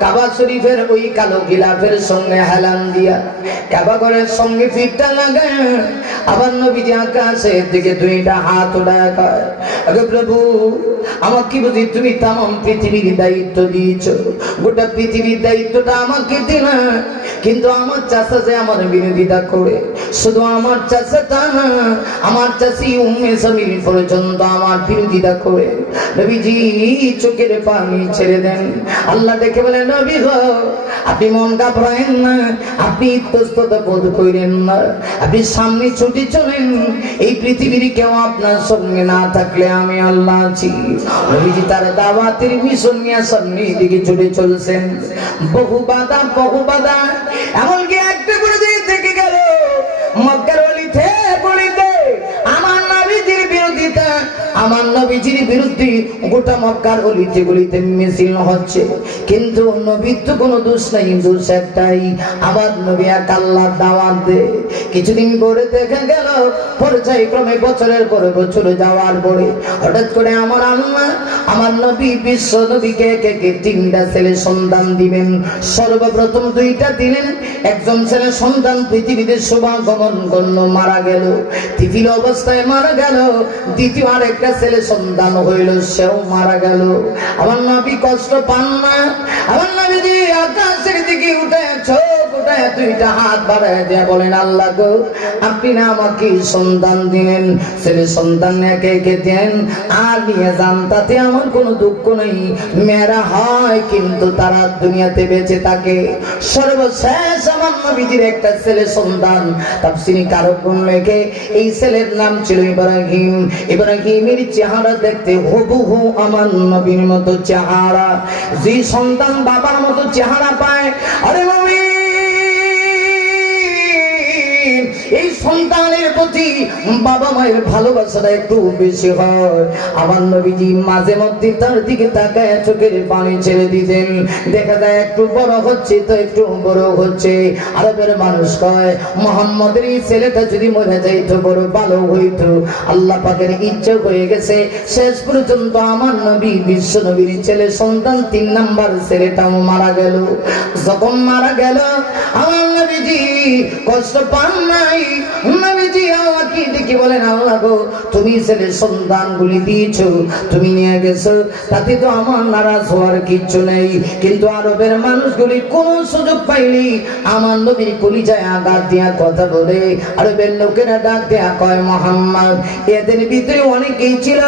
কাবা শরীফের ওই কালো গিলাফের সঙ্গে হেলান দিয়া কাবা ঘরের সঙ্গে ফিটটা লাগায় আবার নবীজি আকাশের দিকে দুইটা হাত উঠায় কয়, আগে প্রভু আমাকে বুঝি তুমি তামাম পৃথিবীর দায়িত্ব দিয়েছো, গোটা পৃথিবীর দায়িত্বটা আমাকে দিলা, কিন্তু আমার চাচা যে আমার বিরোধিতা করে, শুধু আমার চাচাটা না, আমার চাচি উম্মে সামিল পর্যন্ত আমার বিরোধিতা করে। নবীজি চোখের পানি ছেড়ে দেন। আল্লাহ দেখে বলেন, নবী গো আপনি মন ঘাবড়ায়েন না, আপনি ইতস্তত বোধ করেন না, আপনি সামনে ছুটে চলেন। এই পৃথিবীর কেউ আপনার সঙ্গে না থাকলে আমি আল্লাহ আছি। নবীজি তার দাওয়াতের মিশন নিয়ে সামনের দিকে ছুটে চলছেন। বহু বাধা এমনকি একটা করে থেকে গেল মক্কার অলিতে গলিতে আমার নবীজির বিরোধিতা, আমার নবীজির বিরুদ্ধে গোটা মক্কার অলিতে গলিতে মিছিল হচ্ছে। কিন্তু নবীর তো কোনো দোষ নাই, দোষ একটাই, আমার নবী এক আল্লাহর দাওয়াত দে। কিছুদিন পরে দেখা গেল পর্যায়ক্রমে বছরের পর বছর যাওয়ার পরে হঠাৎ করে আমার আল্লাহ আমার নবী বিশ্ব নবীকে একে তিনটা ছেলে সন্তান দিবেন। সর্বপ্রথম দুইটা দিলেন, একজন ছেলে সন্তান পৃথিবীতে শুভাগমন করল, মারা গেল, তিথির অবস্থায় মারা গেল। দ্বিতীয় আরেকটা ছেলে সন্তান হইল, সেও মারা গেল। আমার নবী কষ্ট পান না, আমার নবী আকাশের দিকে উঠে চোখ উঠে দুইটা হাত বাড়ায় দিয়া বলেন, আল্লাহ গো আপনি না আমাকে সন্তান দিলেন, ছেলে সন্তান একে একে দেন আর নিয়ে যান, তাতে আমার কোনো দুঃখ নেই। মেয়েরা হয় কিন্তু তারা দুনিয়াতে বেঁচে থাকে। সর্বশেষ আমার নবীজির একটা ছেলে সন্তান, তাফসীরে কারণ লেখে এই ছেলের নাম ছিল ইব্রাহিম। ইব্রাহিমের চেহারা দেখতে হুবহু আমার নবীর মতো চেহারা। যে সন্তান বাবার মতো চেহারা পায়, আরে নবী এই সন্তানের প্রতি বাবা মায়ের ভালোবাসাটা একটু বেশি হয়। আমার নবীজি মাঝে মধ্যে তার দিকে তাকায় চোখের পানি ছেড়ে দিতেন। দেখা যায় একটু বড় হচ্ছে তো একটু বড় হচ্ছে। আরবের মানুষ কয় মুহাম্মদের এই ছেলেটা যদি মরে যাইতো বড় ভালো হইতো। আল্লাহ পাকের ইচ্ছা হয়ে গেছে, শেষ পর্যন্ত আমার নবী বিশ্ব নবীর ছেলে সন্তান 3 নাম্বার ছেলেটাও মারা গেল। যখন মারা গেল আমার নবীজি কষ্ট পান নাই, নবীজি আমাকে কি ডেকে বলেন, আল্লাহ গো তুমি ছেলে সন্তানগুলি দিয়েছো, তুমি নিয়ে গেছো, তাতে তো আমার নারাজ হওয়ার কিচ্ছু নেই। কিন্তু আরবের মানুষগুলি কোন সুযোগ পাইনি আমার নবীর কলিজায় আঘাত দিয়া কথা বলে। আরবের লোকেরা ডাক দেয়া কয় মুহাম্মদ। এদের ভিতরে অনেকেই ছিল,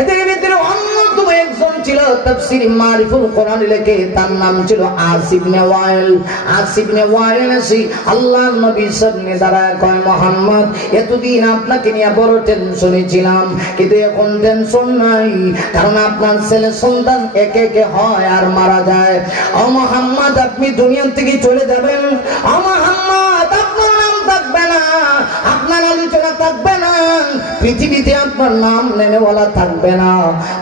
এদের ভিতরে অন্যতম একজন ছিল তাফসীর মারিফুল কোরআন লেখে, তার নাম ছিল আসিফ ইবনে ওয়াইল। আসিফ ইবনে ওয়াইল আসি আল্লাহর নবীর সামনে দাঁড়ায় কয় মুহাম্মদ, এতদিন আপনাকে নিয়ে বড় টেনশনে ছিলাম, কিন্তু এখন টেনশন নাই, কারণ আপনার ছেলে সন্তান একে একে হয় আর মারা যায়। ও মুহাম্মদ আপনি দুনিয়া থেকে চলে যাবেন, ও মুহাম্মদ আপনার নাম থাকবে না, আপনার আলোচনা থাকবে না, পৃথিবীতে আপনার নাম নেনেওয়ালা থাকবে না।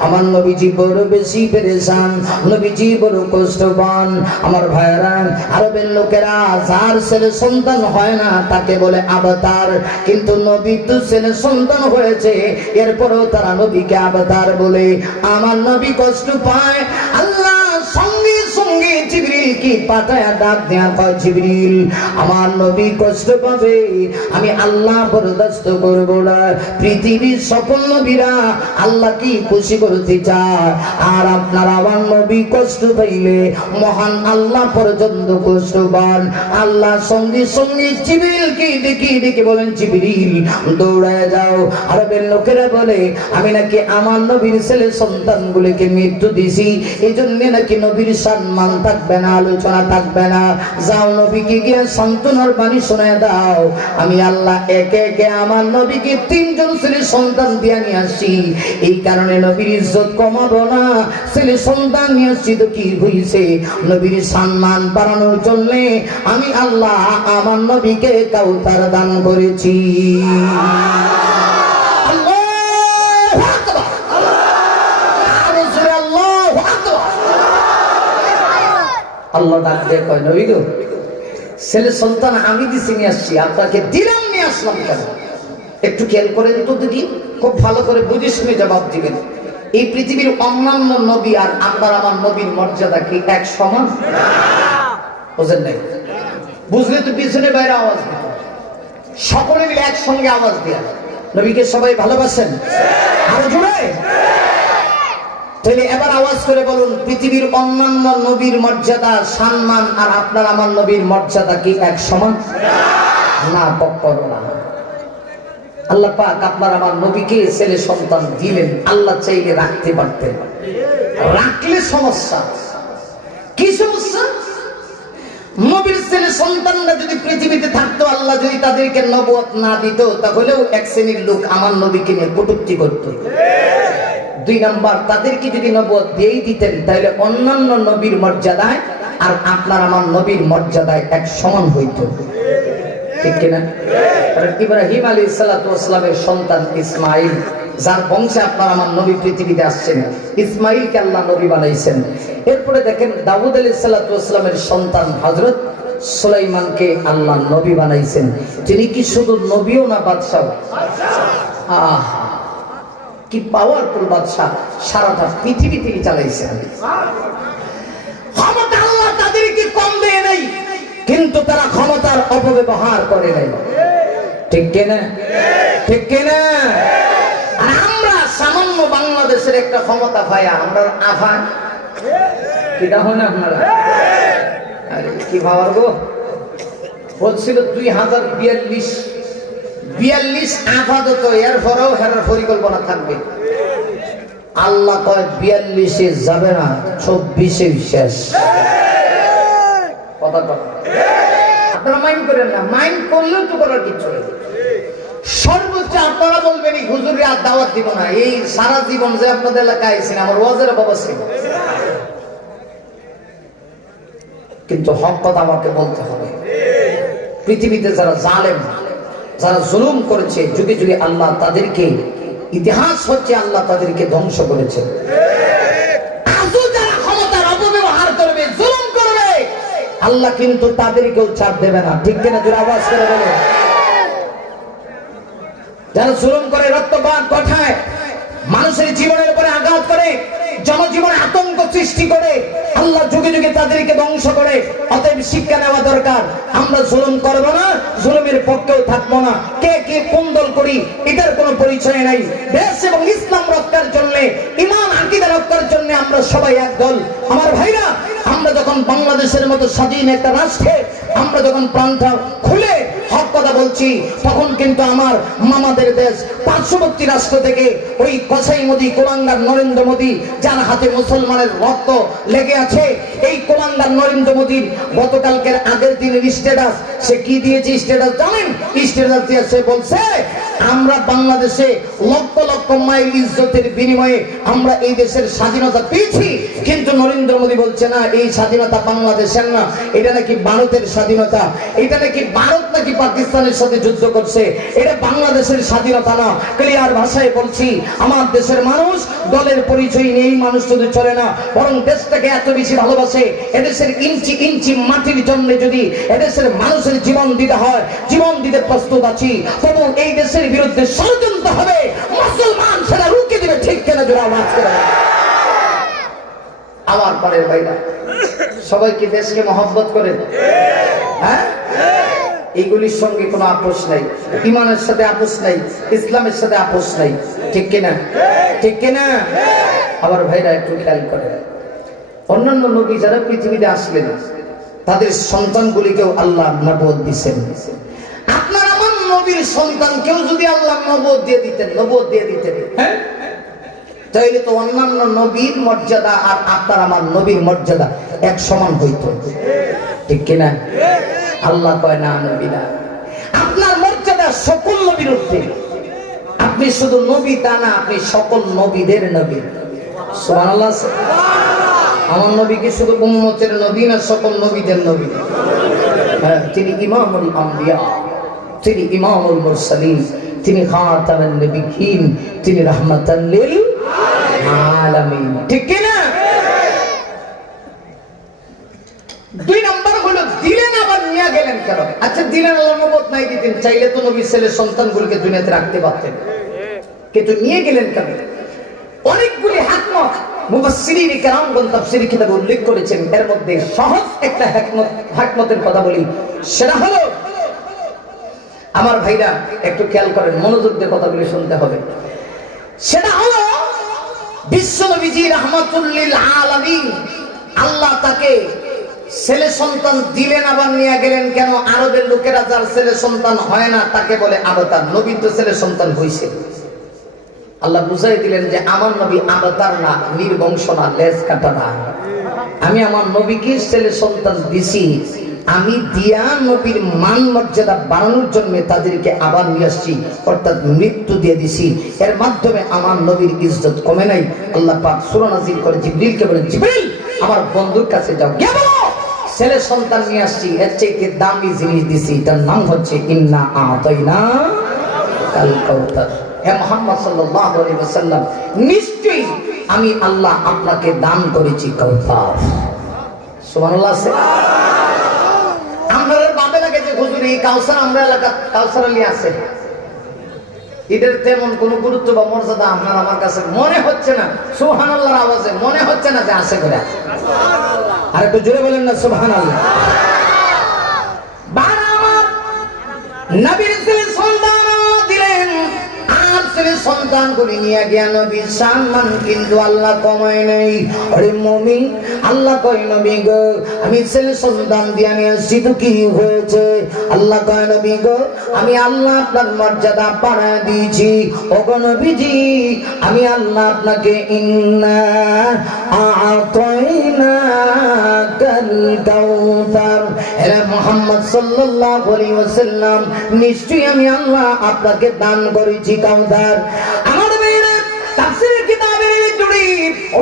আমার নবীজি বড় বেশি পেরেশান, নবীজি বড় কষ্ট পান। আমার ভাইরা, আরবের লোকেরা যার ছেলে সন্তান হয় না তাকে বলে আবতার, কিন্তু নবীর তো ছেলে সন্তান হয়েছে, এরপরেও তারা নবীকে আবতার বলে। আমার নবী কষ্ট পায়, আল্লাহ সঙ্গে সঙ্গে জিবরিল কি পাঠায় ডাক দেয়া কয়, জিবরিল আমার নবী কষ্ট পাবে, আমি আল্লাহ বরদাস্ত করব না। পৃথিবীর সকল নবীরা আল্লাহ কি খুশি করতে চায়, আর আপনার আমার নবী কষ্ট পাইলে মহান আল্লাহ পর্যন্ত কষ্ট পান। আল্লাহ সঙ্গে সঙ্গে জিবরিল কি ডেকে ডেকে বলেন, জিবরিল দৌড়ায় যাও। আরবের লোকেরা বলে আমি নাকি আমার নবীর ছেলে সন্তানগুলিকে মৃত্যু দিছি, এই জন্য নাকি নবীর সম্মান থাকবে না, আলোচনা থাকবে না। যাও নবীকে গিয়ে সান্ত্বনার বাণী শোনায় দাও, আমি আল্লাহ একে একে আমার নবীকে 3 জন ছেলে সন্তান দিয়ে নিয়ে আসি, এই কারণে নবীর ইজ্জত কমাবো না। ছেলে সন্তান নিয়ে আসছি তো কি হয়েছে, নবীর সম্মান বাড়ানোর জন্য আমি আল্লাহ আমার নবীকে কাউসার দান করেছি। আল্লাহ ডাক দিয়ে কয়, নবী গো ছেলে সন্তান আমি দিছি নিয়ে আসছি, আপনাকে দিলাম নিয়ে আসলাম কেন? একটু খেয়াল করে তো দিদি, খুব ভালো করে বুঝে শুনে জবাব দিবেন। এই পৃথিবীর অন্যান্য নবী আর আপনার আমার নবীর মর্যাদা কি এক সমান? বুঝেন নাই? বুঝলে তো পিছনে বাইরে আওয়াজ দিত, সকলে মিলে একসঙ্গে আওয়াজ দেয়া, নবীকে সবাই ভালোবাসেন? আরো জোরে তাহলে এবার আওয়াজ করে বলুন, পৃথিবীর অন্যান্য নবীর মর্যাদা সম্মান আর আপনার আমার নবীর মর্যাদা কি এক সমান? না, কখনো না। আল্লাহ পাক আপনার আমার নবীকে ছেলে সন্তান দিলেন, আল্লাহ চাইলে রাখতে পারতেন, রাখলে সমস্যা কি? সমস্যা নবীর ছেলে সন্তানরা যদি পৃথিবীতে থাকতো, আল্লাহ যদি তাদেরকে নবুয়ত না দিত, তাহলেও এক শ্রেণীর লোক আমার নবীকে নিয়ে কটূক্তি করত। 2 নাম্বার, তাদেরকে যদি নবুয়ত দিয়েই দিতেন, তাহলে অন্যান্য নবীর মর্যাদায় আর আপনার আমার নবীর মর্যাদায় এক সমান হইত, ঠিক কিনা? কারণ ইব্রাহিম আলাইহিস সালাতু ওয়াস সালামের সন্তান ইসমাইল, যার বংশে আপনার আমার নবী পৃথিবীতে আসছেন, ইসমাইলকে আল্লাহ নবী বানাইছেন। এরপরে দেখেন দাউদ আলাইহিস সালাতু ওয়াস সালামের সন্তান হযরত সুলাইমানকে আল্লাহ নবী বানাইছেন। তিনি কি শুধু নবীও না, বাদশাহ। আহা কি পাওয়ারফুল বাদশাহ, সারাটা পৃথিবী থেকে চালাইছেন। ক্ষমতা আল্লাহ তাদেরকে কম দেয় নাই, কিন্তু তারা ক্ষমতার অপব্যবহার করে নাই, ঠিক কিনা? ঠিক কিনা? আর আমরা সামান্য বাংলাদেশের একটা ক্ষমতা পাইয়া আমরা আফা কিটা হয় না আপনারা? আরে কি ভাবার গো, বলছিল 2042 আপাতত, এরপরেও হেরার পরিকল্পনা থাকবে। আল্লাহ কয় 42-এ যাবে না, 24-এ শেষ। কথাটা আপনারা মাইন্ড করেন না, মাইন্ড করলেও তো করার কিছু নেই। সর্বোচ্চ আপনারা বলবেন হুজুরে আর দাওয়াত দিব না, এই সারা জীবন যে আপনাদের এলাকায় আইছেন আমার ওয়াজের বাবা ছিল, কিন্তু হক কথা আমাকে বলতে হবে। পৃথিবীতে যারা জালেম, যারা জুলুম করেছে, যুগে যুগে আল্লাহ তাদেরকে, ইতিহাস হচ্ছে আল্লাহ তাদেরকে ধ্বংস করেছে। আজও যারা ক্ষমতার অপব্যবহার করবে, জুলুম করবে, আল্লাহ কিন্তু তাদেরকেও ছাড় দেবে না, ঠিক কিনা? জোরে আওয়াজ করে বলে। যারা জুলুম করে, রক্তপাত ঘটায়, মানুষের জীবনের উপরে আঘাত করে, জনজীবনে আতঙ্ক সৃষ্টি করে, আল্লাহ যুগে যুগে তাদেরকে ধ্বংস করে। অতএব শিক্ষা নেওয়া দরকার। আমরা জুলুম করবো না, জুলুমের পক্ষেও থাকবো না। কে কে কোন দল করি এটার কোনো পরিচয় নাই। দেশ এবং ইসলাম রক্ষার জন্য, ঈমান আকীদা রক্ষার জন্য আমরা সবাই এক দল। আমার ভাইরা, আমরা যখন বাংলাদেশের মতো স্বাধীন একটা রাষ্ট্রে আমরা যখন প্রাণটা খুলে হক কথা বলছি, তখন কিন্তু আমার মামাদের দেশ পার্শ্ববর্তী রাষ্ট্র থেকে ওই কসাই মোদী, কোলাঙ্গার নরেন্দ্র মোদী, যার হাতে মুসলমানের রক্ত লেগে আছে, এই কোলাঙ্গার নরেন্দ্র মোদীর গতকালকের আগের দিনের স্ট্যাটাস, সে কি দিয়েছে স্ট্যাটাস জানেন? স্ট্যাটাস দিয়ে সে বলছে, আমরা বাংলাদেশে লক্ষ লক্ষ মাইল ইজ্জতের বিনিময়ে আমরা এই দেশের স্বাধীনতা পেয়েছি। কিন্তু নরেন্দ্র মোদী বলছে না, এই স্বাধীনতা বাংলাদেশের না, এটা নাকি ভারতের স্বাধীনতা। এটা নাকি ভারত নাকি পাকিস্তানের সাথে যুদ্ধ করছে, এটা বাংলাদেশের স্বাধীনতা না। ক্লিয়ার ভাষায় বলছি, আমার দেশের মানুষ দলের পরিচয় নেই, মানুষ শুধু চলে না, বরং দেশটাকে এত বেশি ভালোবাসে। এদেশের ইঞ্চি ইঞ্চি মাটির জন্য যদি এদেশের মানুষের জীবন দিতে হয়, জীবন দিতে প্রস্তুত আছি। তবু এই দেশের বিরুদ্ধে ষড়যন্ত্র হবে, মুসলমান সেটা রুখে দিবে। ঠিক কেনা জোড়া আওয়াজ করে আমার পরের ভাইরা, সবাই কি দেশকে মহব্বত করে? হ্যাঁ, এইগুলির সঙ্গে কোনো আপোষ নাই। ঈমানের সাথে আপোষ নাই, ইসলামের সাথে আপোষ নাই। ঠিক কিনা? ঠিক কিনা? আবার ভাইরা একটু খেয়াল করে, অন্যান্য নবী যারা পৃথিবীতে আসলেন, তাদের সন্তানগুলিকেও আল্লাহ নবুয়ত দিয়েছেন। আপনার আমার নবীর সন্তানকেও যদি আল্লাহ নবুয়ত দিয়ে দিতেন, হ্যাঁ, তাইলে তো অন্যান্য নবীর মর্যাদা আর আপনার আমার নবীর মর্যাদা এক সমান হইত। ঠিক কিনা? আল্লাহ কয় না, নবী না, আপনার মর্যাদা সকল নবীর ঊর্ধ্বে। আপনি শুধু নবী তা না, আপনি সকল নবীদের নবী। সুবহানাল্লাহ। আমার নবী কি শুধু উম্মতের নবী না, সকল নবীদের নবী? হ্যাঁ, তিনি ইমামুল আম্বিয়া, তিনি ইমামুল মুরসালিন, তিনি খাতামুন নবিয়্যিন, তিনি রাহমাতাল লিল আলামিন। ঠিক কি না? দুই নাম্বার হলো, দিলেন আবার নিয়ে গেলেন কেন? আচ্ছা, দিলেন, আল্লাহ নবুয়ত নাই দিতেন, চাইলে তো নবীর ছেলে সন্তানগুলোকে দুনিয়াতে রাখতে পারতেন, কিন্তু নিয়ে গেলেন কেন? অনেকগুলি হিকমত মুফাসসিরিন কেরামগণ তাফসীরি কিতাবে উল্লেখ করেছেন। এর মধ্যে সহজ একটা হিকমতের কথা বলি, সেটা হলো, আমার ভাইরা একটু খেয়াল করেন, মনোযোগ দিয়ে কথাগুলি শুনতে হবে। সেটা হলো, বিশ্বনবীজি রাহমাতুল লিল আলামিন, আল্লাহ তাকে ছেলে সন্তান দিলেন আবার নিয়ে গেলেন কেন? আরবের লোকেরা যার ছেলে সন্তান হয় না তাকে বলে আবতার। নবীর তো ছেলে সন্তান হয়েছে। আল্লাহ বুঝাই দিলেন যে আমার নবী আবতার না, নির্বংশ না, লেজ কাটা না। আমি আমার নবীকে ছেলে সন্তান দিছি, আমি দিয়া নবীর মান মর্যাদা বাড়ানোর জন্য তাদেরকে আবার নিয়ে আসছি, অর্থাৎ মৃত্যু দিয়ে দিছি। এর মাধ্যমে আমার নবীর ইজ্জত কমে নাই। আল্লাহ পাক সূরা নাযিল করে জিবরিলকে বলেন, জিবরিল আমার বন্ধুর কাছে যাও, গিয়ে বলো ছেলে সন্তান নিয়ে আসছি, এর চেয়ে দামি জিনিস দিছি, তার নাম হচ্ছে ইন্না আতাইনা কাল কাউসার। হে মুহাম্মদ সাল্লাল্লাহু আলাইহি ওয়াসাল্লাম, নিশ্চয়ই আমি আল্লাহ আপনাকে দান করেছি কাউসার। সুবহানাল্লাহ। আমরা বাপে লাগে যে হুজুর এই কাউসার আমরা এলাকা কাউসার আলী আছে, এদের তেমন কোন গুরুত্ব বা মর্যাদা আপনার আমার কাছে মনে হচ্ছে না। সুবহানাল্লাহর আওয়াজে মনে হচ্ছে না যে আছে করে। আর একটু জোরে বলেন না সুবহানাল্লাহ। নবীর ছেলে সন্তান দিলেন, আর ছেলে সন্তানগুলি নিয়ে গিয়া নবীর সম্মান কিন্তু আল্লাহ কমায় নাই। আরে মুমিন, আল্লাহ কয় নবী গো, আমি ছেলে সন্তান দিয়া নিয়ে আসছি তো কি হয়েছে? আল্লাহ কয় নবী গো, আমি আল্লাহ আপনার মর্যাদা বাড়ায় দিয়েছি। ওগো নবীজি, আমি আল্লাহ আপনাকে ইন্না আতাইনা কাল কাউসার, এরা মুহাম্মদ সাল্লাল্লাহু আলাইহি ওয়াসাল্লাম, নিশ্চয়ই আমি আল্লাহ আপনাকে দান করেছি কাউসার। আমার মেয়েরা তাফসীরের কিতাবের ভিতরে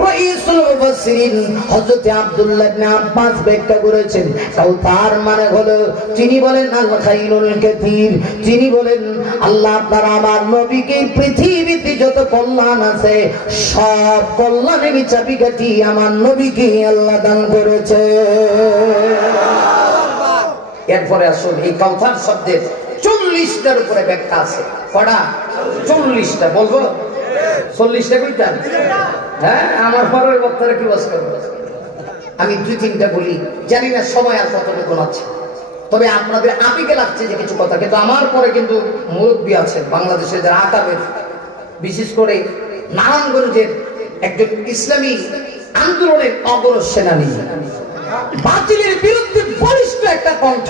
রাইসুল মুফাসসিরিন হযরত আব্দুল্লাহ ইবনে আব্বাস ব্যাখ্যা করেছেন, কাউসার মানে হলো, তিনি বলেন আল খাইরুল কাসীর, তিনি বলেন আল্লাহ আপনার আমার নবীকে পৃথিবীতে যত কল্যাণ আছে সব কল্যাণের চাবিকাঠি আমার নবীকে আল্লাহ দান করেছে। এরপরে আসুন, এই কাউসার শব্দের 40টার উপরে ব্যাখ্যা আছে। কটা? 40টা বলবো? 40টা কইতাম। হ্যাঁ, আমার পরের বক্তারা কি বাস করবে? আমি 2-3টা বলি, জানি না সময় আর কতটুকু আছে, তবে আপনাদের আবেগে লাগছে যে কিছু কথা, কিন্তু আমার পরে কিন্তু মুরব্বী আছেন বাংলাদেশের যারা আকাবের, বিশেষ করে নারায়ণগঞ্জের একজন ইসলামী আন্দোলনের অগ্রজ সেনানী, বাতিলের বিরুদ্ধে বলিষ্ঠ একটা কণ্ঠ।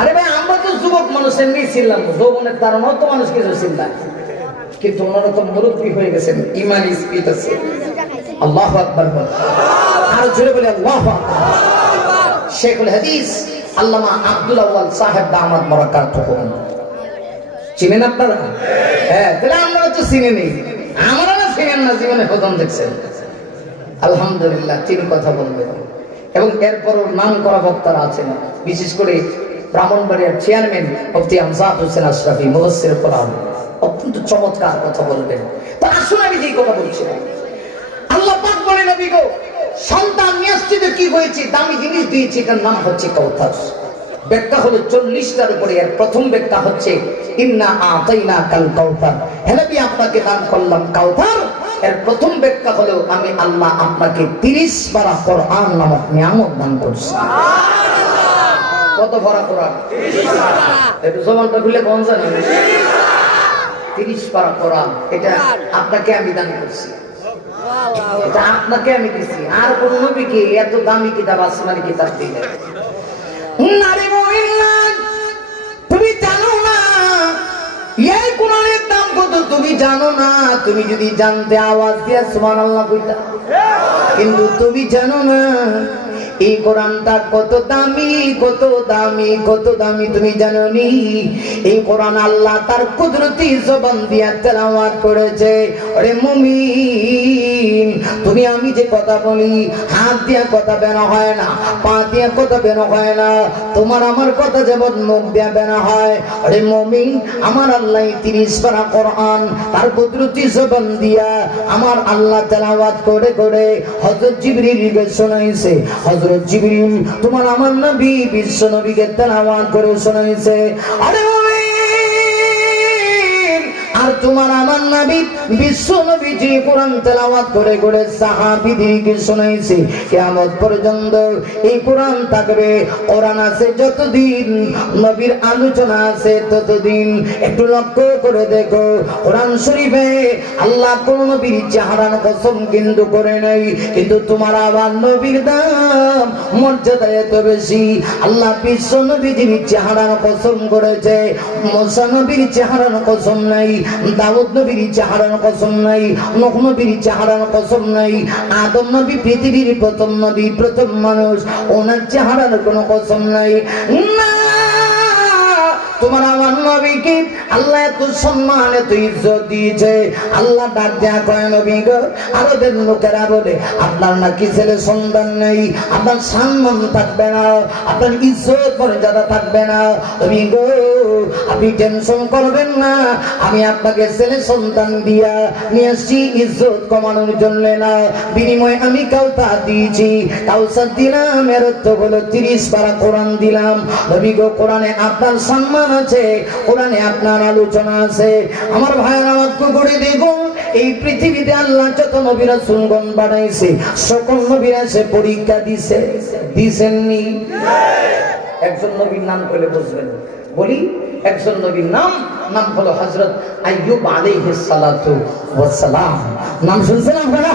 আরে ভাই, আমরা তো যুবক মানুষ এমনি ছিলাম, যৌবনের তার মতো মানুষ কিছু ছিল না, কিন্তু ওনারা তো মুরব্বী হয়ে গেছেন, ইমানি স্পিড আছে। আল্লাহু আকবার বল, আর জোরে বলে আল্লাহু আকবার। শেখুল হাদিস আল্লামা আব্দুল আউয়াল সাহেব দামাত বারাকাতুহু চিনেন আপনারা? হ্যাঁ, তাহলে আমরা তো চিনে নেই, আমরা না চিনেন না, জীবনে প্রথম দেখছেন। আলহামদুলিল্লাহ, তিনি কথা বলবেন এবং এরপরও নাম করা বক্তারা আছেন, বিশেষ করে ব্রাহ্মণবাড়িয়ার চেয়ারম্যান মুফতি আমজাদ হোসেন আশরাফি মুফাসসির কোরআন, অত্যন্ত চমৎকার কথা বলবেন। তো আসুন, আমি যেই কথা বলছিলাম, আল্লাহ পাক বলে, নবী গো, সন্তান নিয়ে আসছে তো কি হয়েছে, দামি জিনিস দিয়েছি, এটার নাম হচ্ছে কাউসার। ব্যাখ্যা হলো 40টার উপরে। এর প্রথম ব্যাখ্যা হচ্ছে ইন্না আতাইনা কাল কাউসার, হে নবী, আপনাকে দান করলাম কাউসার। এর প্রথম ব্যাখ্যা হলো আমি আল্লাহ আপনাকে 30 পারা কোরআন নামক নিয়ামত দান করছি। কত পারা কোরআন? 30 পারা। একটু জবানটা খুলে কোন জানেন? 30 পারা কোরআন, এটা আপনাকে আমি দান করছি, এটা আপনাকে আমি দিছি। আর কোন নবীকে এত দামি কিতাব, আসমানি কিতাব দিলে? নারী মহিলা, তুমি জানো না এই কোরআনের দাম কত? তুমি জানো না? তুমি যদি জানতে আওয়াজ দিয়া সুবহানাল্লাহ কইতা, কিন্তু তুমি জানো না এই কোরআনটা কত দামি, কত দামি, কত দামি তুমি জানো নি? এই কোরআন আল্লাহ তার কুদরতি জবান দিয়া তেলাওয়াত করেছে। আরে মুমিন, তুমি আমি যে কথা বলি, হাত দিয়া কথা বের হয় না, পা দিয়া কথা বের হয় না, তোমার আমার কথা যেমন মুখ দিয়া বের হয়। আরে মুমিন, আমার আল্লাহ 30 পারা কোরআন তার কুদরতি জবান দিয়া আমার আল্লাহ তেলাওয়াত করে করে হযরত জিবরিলকে শোনাইছে। হযরত জিবরিল তোমার আমার নবী বিশ্ব নবীকে তেলাওয়াত করে শোনাইছে। আরে আর তোমার আমার নবী বিশ্ব নবী যে কোরআন তেলাওয়াত করে করে সাহাবীদেরকে শোনাইছে, কিয়ামত পর্যন্ত এই কোরআন থাকবে। কোরআন আছে যতদিন, নবীর আলোচনা আছে ততদিন। একটু লক্ষ্য করে দেখো, কোরআন শরীফে আল্লাহ কোন নবীর চেহারার কসম কিন্তু করে নাই, কিন্তু তোমার আমার নবীর দাম মর্যাদা এত বেশি। আল্লাহ বিশ্ব নবীর চেহারার কসম করেছে, মুসা নবীর চেহারার কসম নাই, দাউদ নবীর চেহারার কসম নাই, নূহ নবীর চেহারার কসম নাই, আদম নবী পৃথিবীর প্রথম নবী, প্রথম মানুষ, ওনার চেহারার কোনো কসম নাই। না, তোমার আমার নবীকে আল্লাহ এত সম্মান, এত ইজ্জত দিয়েছে। আল্লাহ ডাক দেয়া কয়, নবী গো, আরবের লোকেরা বলে আপনার নাকি ছেলে সন্তান নেই, আপনার সম্মান থাকবে না, আপনার ইজ্জত মর্যাদা থাকবে না। নবী গো, আপনি টেনশন করবেন না, আমি আপনাকে ছেলে সন্তান দিয়া নিয়ে আসছি ইজ্জত কমানোর জন্য না, বিনিময়ে আমি কাউসার দিয়েছি। কাউসার দিলাম, এর অর্থ হলো 30 পারা কোরআন দিলাম। নবী গো, কোরআনে আপনার সম্মান আছে, কোরআনে আপনার আলোচনা আছে। আমার ভাইয়ের আমার করে দেখুন, এই পৃথিবীতে আল্লাহ যত নবী রাসূলগণ বানাইছে, সকল নবীরা সে পরীক্ষা দিছে, দিছেননি? একজন নবীর নাম করে বুঝবেন, বলি একজন নবীর নাম হলো হযরত আইয়ুব আলাইহিস সালাতু ওয়াস সালাম। নাম শুনছেন আপনারা?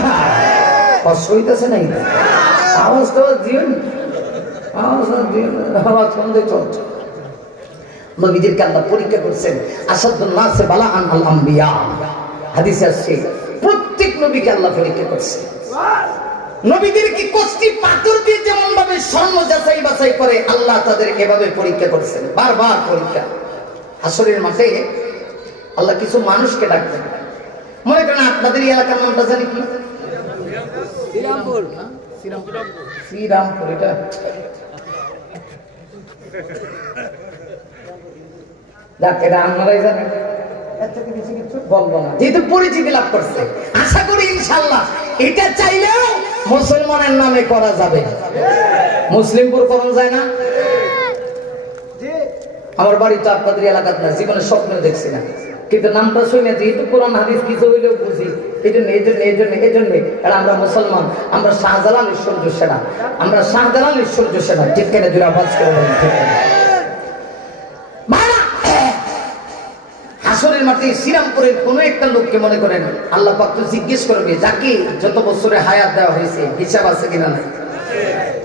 কষ্ট হইতেছে নাই? আওয়াজ তো দিন, আওয়াজ কম দিয়ে চলছে। নবীদেরকে আল্লাহ পরীক্ষা করছেন। আসাদুন নাসে বালাআন আল আম্বিয়া, হাদিসে আছে প্রত্যেক নবীকে আল্লাহ পরীক্ষা করছে। নবীদেরকে কষ্টি পাথর দিয়ে যেমন ভাবে স্বর্ণ যাচাই বাছাই করে, আল্লাহ তাদের এভাবে পরীক্ষা করছেন, বারবার পরীক্ষা। হাসরের মাঠে আল্লাহ কিছু মানুষকে ডাকবেন। মনে করেন আপনাদের এলাকার নামটা জানি কি? শ্রীরামপুর। শ্রীরামপুর, এটা এটা আপনারাই জানেন, বলবো না, যেহেতু পরিচিতি লাভ করছে। আশা করি ইনশাআল্লাহ এটা চাইলেও মুসলমানের নামে করা যাবে। মুসলিমপুর করণ যায় না? আমার বাড়ি তো আপনাদের এলাকার না, জীবনে স্বপ্ন দেখছি না, কিন্তু নামটা শুনে যেহেতু কোরআন হাদিস কিছু হইলেও বুঝি, এই জন্য আমরা মুসলমান, আমরা শাহজালাল ঈশ্বর্য সেনা, আমরা শাহজালাল ঈশ্বর্য সেনা। ঠিক কেন জোরে আওয়াজ করে বলেন ঠিক কেন? হাসরের মাঠে শ্রীরামপুরের কোন একটা লোককে মনে করেন আল্লাহ পাক তো জিজ্ঞেস করবে, যাকে যত বছরে হায়াত দেওয়া হয়েছে হিসাব আছে কিনা নাই।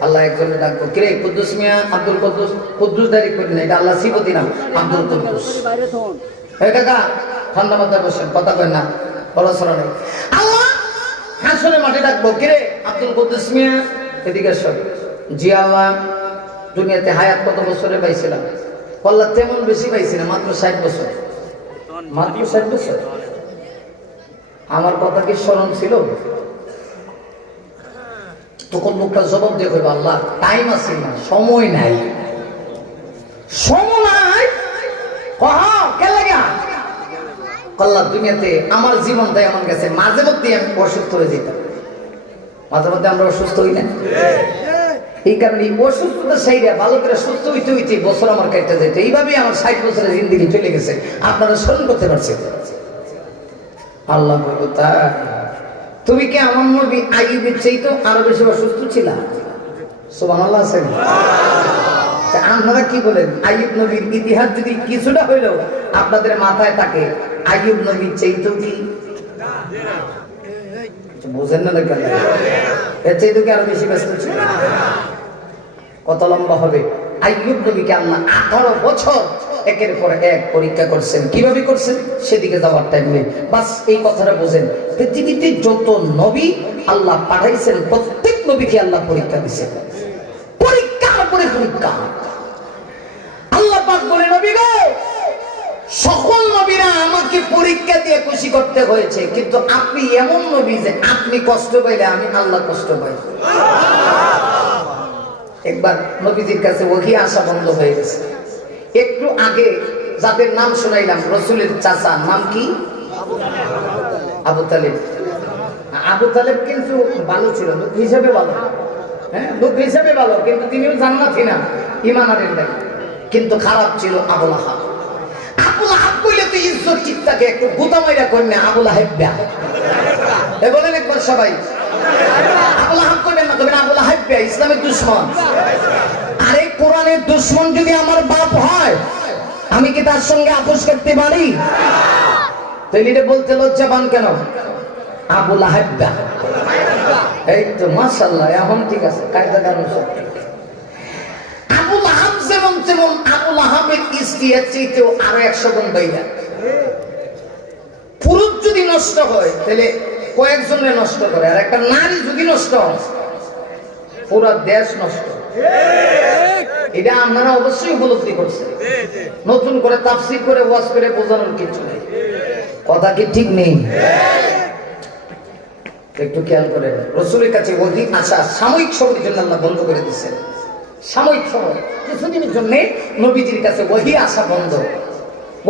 আল্লাহ একজনে ডাকবো, কিরে কুদ্দুস মিয়া, আব্দুল কুদ্দুস, কুদ্দুস দাঁড়ি করি না, এটা আল্লাহ সিফতি নাম, আব্দুল কুদ্দুস। এই কাকা ঠান্ডা মাথায় বসেন, কথা কই না, পড়াশোনা নেই। আল্লাহ হাসরের মাঠে ডাকবো, কিরে আব্দুল কুদ্দুস মিয়া, এদিকে এসো। জি আল্লাহ, দুনিয়াতে হায়াত কত বছরে পাইছিলাম? আল্লাহ তেমন বেশি পাইছি না, মাত্র 60 বছর। মাত্র 60 বছর। আমার কথা কি স্মরণ ছিল? তখন লোকটা জবাব দিয়ে কইব, আল্লাহ টাইম আছে না, সময় নাই, সময় নাই। কে লাগা আল্লাহ দুনিয়াতে আমার জীবনটাই এমন গেছে, মাঝে মধ্যে আমি অসুস্থ হয়ে যেতাম। মাঝে মধ্যে আমরা অসুস্থ হই না? এই কারণে অসুস্থতা সেইরা ভালো করে সুস্থ হইতে হইতে বছর আমার কেটে যেত। এইভাবেই আমার 60 বছরের জিন্দগি চলে গেছে। আপনারা স্মরণ করতে পারছেন? আল্লাহ বলব, তাই তুমি কি আমার নবী আইয়ুবের চাইতে আরো বেশি অসুস্থ ছিল? সুবহানাল্লাহ আছেন? আপনারা কি বলেন? আইয়ুব নবীর ইতিহাস যদি কিছুটা হইলেও আপনাদের মাথায় থাকে, আইয়ুব নবীর চাইতে কি বুঝেন না? কেন এর চাইতে কি আরো বেশি ব্যস্ত ছিল? কত লম্বা হবে? আইয়ুব নবীকে আল্লাহ 18 বছর একের পর এক পরীক্ষা করছেন। কিভাবে করছেন সেদিকে যাওয়ার টাইম নেই, বাস এই কথাটা বোঝেন। পৃথিবীতে যত নবী আল্লাহ পাঠাইছেন প্রত্যেক নবীকে আল্লাহ পরীক্ষা দিয়েছেন, পরীক্ষার পরে পরীক্ষা। আল্লাহ পাক বলে, নবী গো, সকল নবীরা আমাকে পরীক্ষা দিয়ে খুশি করতে হয়েছে, কিন্তু আপনি এমন নবী যে আপনি কষ্ট পাইলে আমি আল্লাহ কষ্ট পাই। একবার নবীজির কাছে ওহী আসা বন্ধ হয়ে গেছে। একটু আগে যাদের নাম শুনাইলাম, রাসূলের চাচা নাম কি? আবু তালেব। আবু তালেব কিন্তু ভালো ছিল, লোক হিসেবে ভালো, হ্যাঁ লোক হিসেবে ভালো, কিন্তু তিনিও জান্নাতি না, ঈমান আনেন নাই। কিন্তু খারাপ ছিল আবু লাহাব। আবু লাহাব কইলে তো ইজ্জত ঠিক থাকে, একটু গুতামাইরা করেন না, আবু লাহাব। এ বলেন একবার সবাই, আবু লাহাব কইবেন না, কইবেন আবু লাহাব ইসলামের দুশমন। আরে কোরআনের দুশমন যদি আমার বাপ হয়, আমি কি তার সঙ্গে আপোষ করতে পারি? তাইলে এটা বলতে লজ্জা পান কেন? আবু লাহাব। এই তো মাশাআল্লাহ, এখন ঠিক আছে, কায়দা কানুন সব। আবু লাহাব যেমন তেমন, আবু লাহাবের স্ত্রীর চাইতেও আরো 100 গুণ বাইরা। পুরুষ যদি নষ্ট হয় তাহলে কয়েকজনে নষ্ট করে, আর একটা নারী যদি নষ্ট হয় পুরো দেশ নষ্ট। এটা আপনারা অবশ্যই উপলব্ধি করছেন। নতুন করে তাফসীর করে ওয়াজ করে বোঝানোর কিছু নেই, কথা কি ঠিক নেই? একটু খেয়াল করেন, রাসূলের কাছে ওহী আসা সাময়িক সময়ের জন্য আল্লাহ বন্ধ করে দিয়েছেন। সাময়িক সময়, কিছুদিনের জন্য নবীজির কাছে ওহী আসা বন্ধ।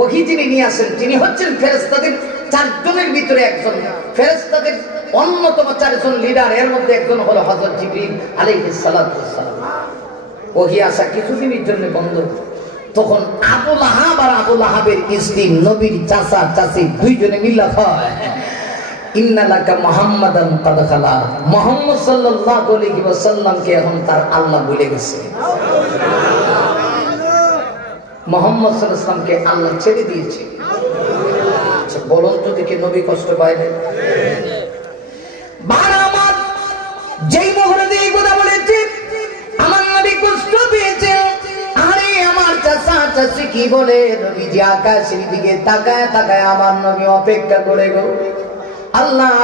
ওহী যিনি নিয়ে আসেন তিনি হচ্ছেন ফেরেশতাদের 4 জনের ভিতরে একজন, ফেরেশতাদের অন্যতম 4 জন লিডার, এর মধ্যে একজন হলো হযরত জিবরিল আলাইহিস সালাতু ওয়াস সালাম। ওহী আসা কিছুদিনের জন্য বন্ধ। তখন আবু লাহাব আর আবু লাহাবের স্ত্রী নবীর চাচা চাচি 2 জনে মিল্লা হয়, ইন্নালাকা মুহাম্মাদান ক্বাদ খালা, মুহাম্মদ সাল্লাল্লাহু আলাইহি ওয়াসাল্লামকে এখন তার আল্লাহ ভুলে গেছে। মুহাম্মদ সাল্লাল্লাহু আলাইহি ওয়াসাল্লামকে আল্লাহ ছেড়ে দিয়েছে। আচ্ছা বলুন তো দেখি, নবী কষ্ট পায় না? বারামাত যেই মোহরে দিয়ে কথা বলেছে, আমার নবী কষ্ট পেয়েছে। আরে আমার চাচা চাচি কি বলে, নবীজি আকাশের দিকে তাকায় তাকায় আমার নবী অপেক্ষা করে গো। আল্লাহ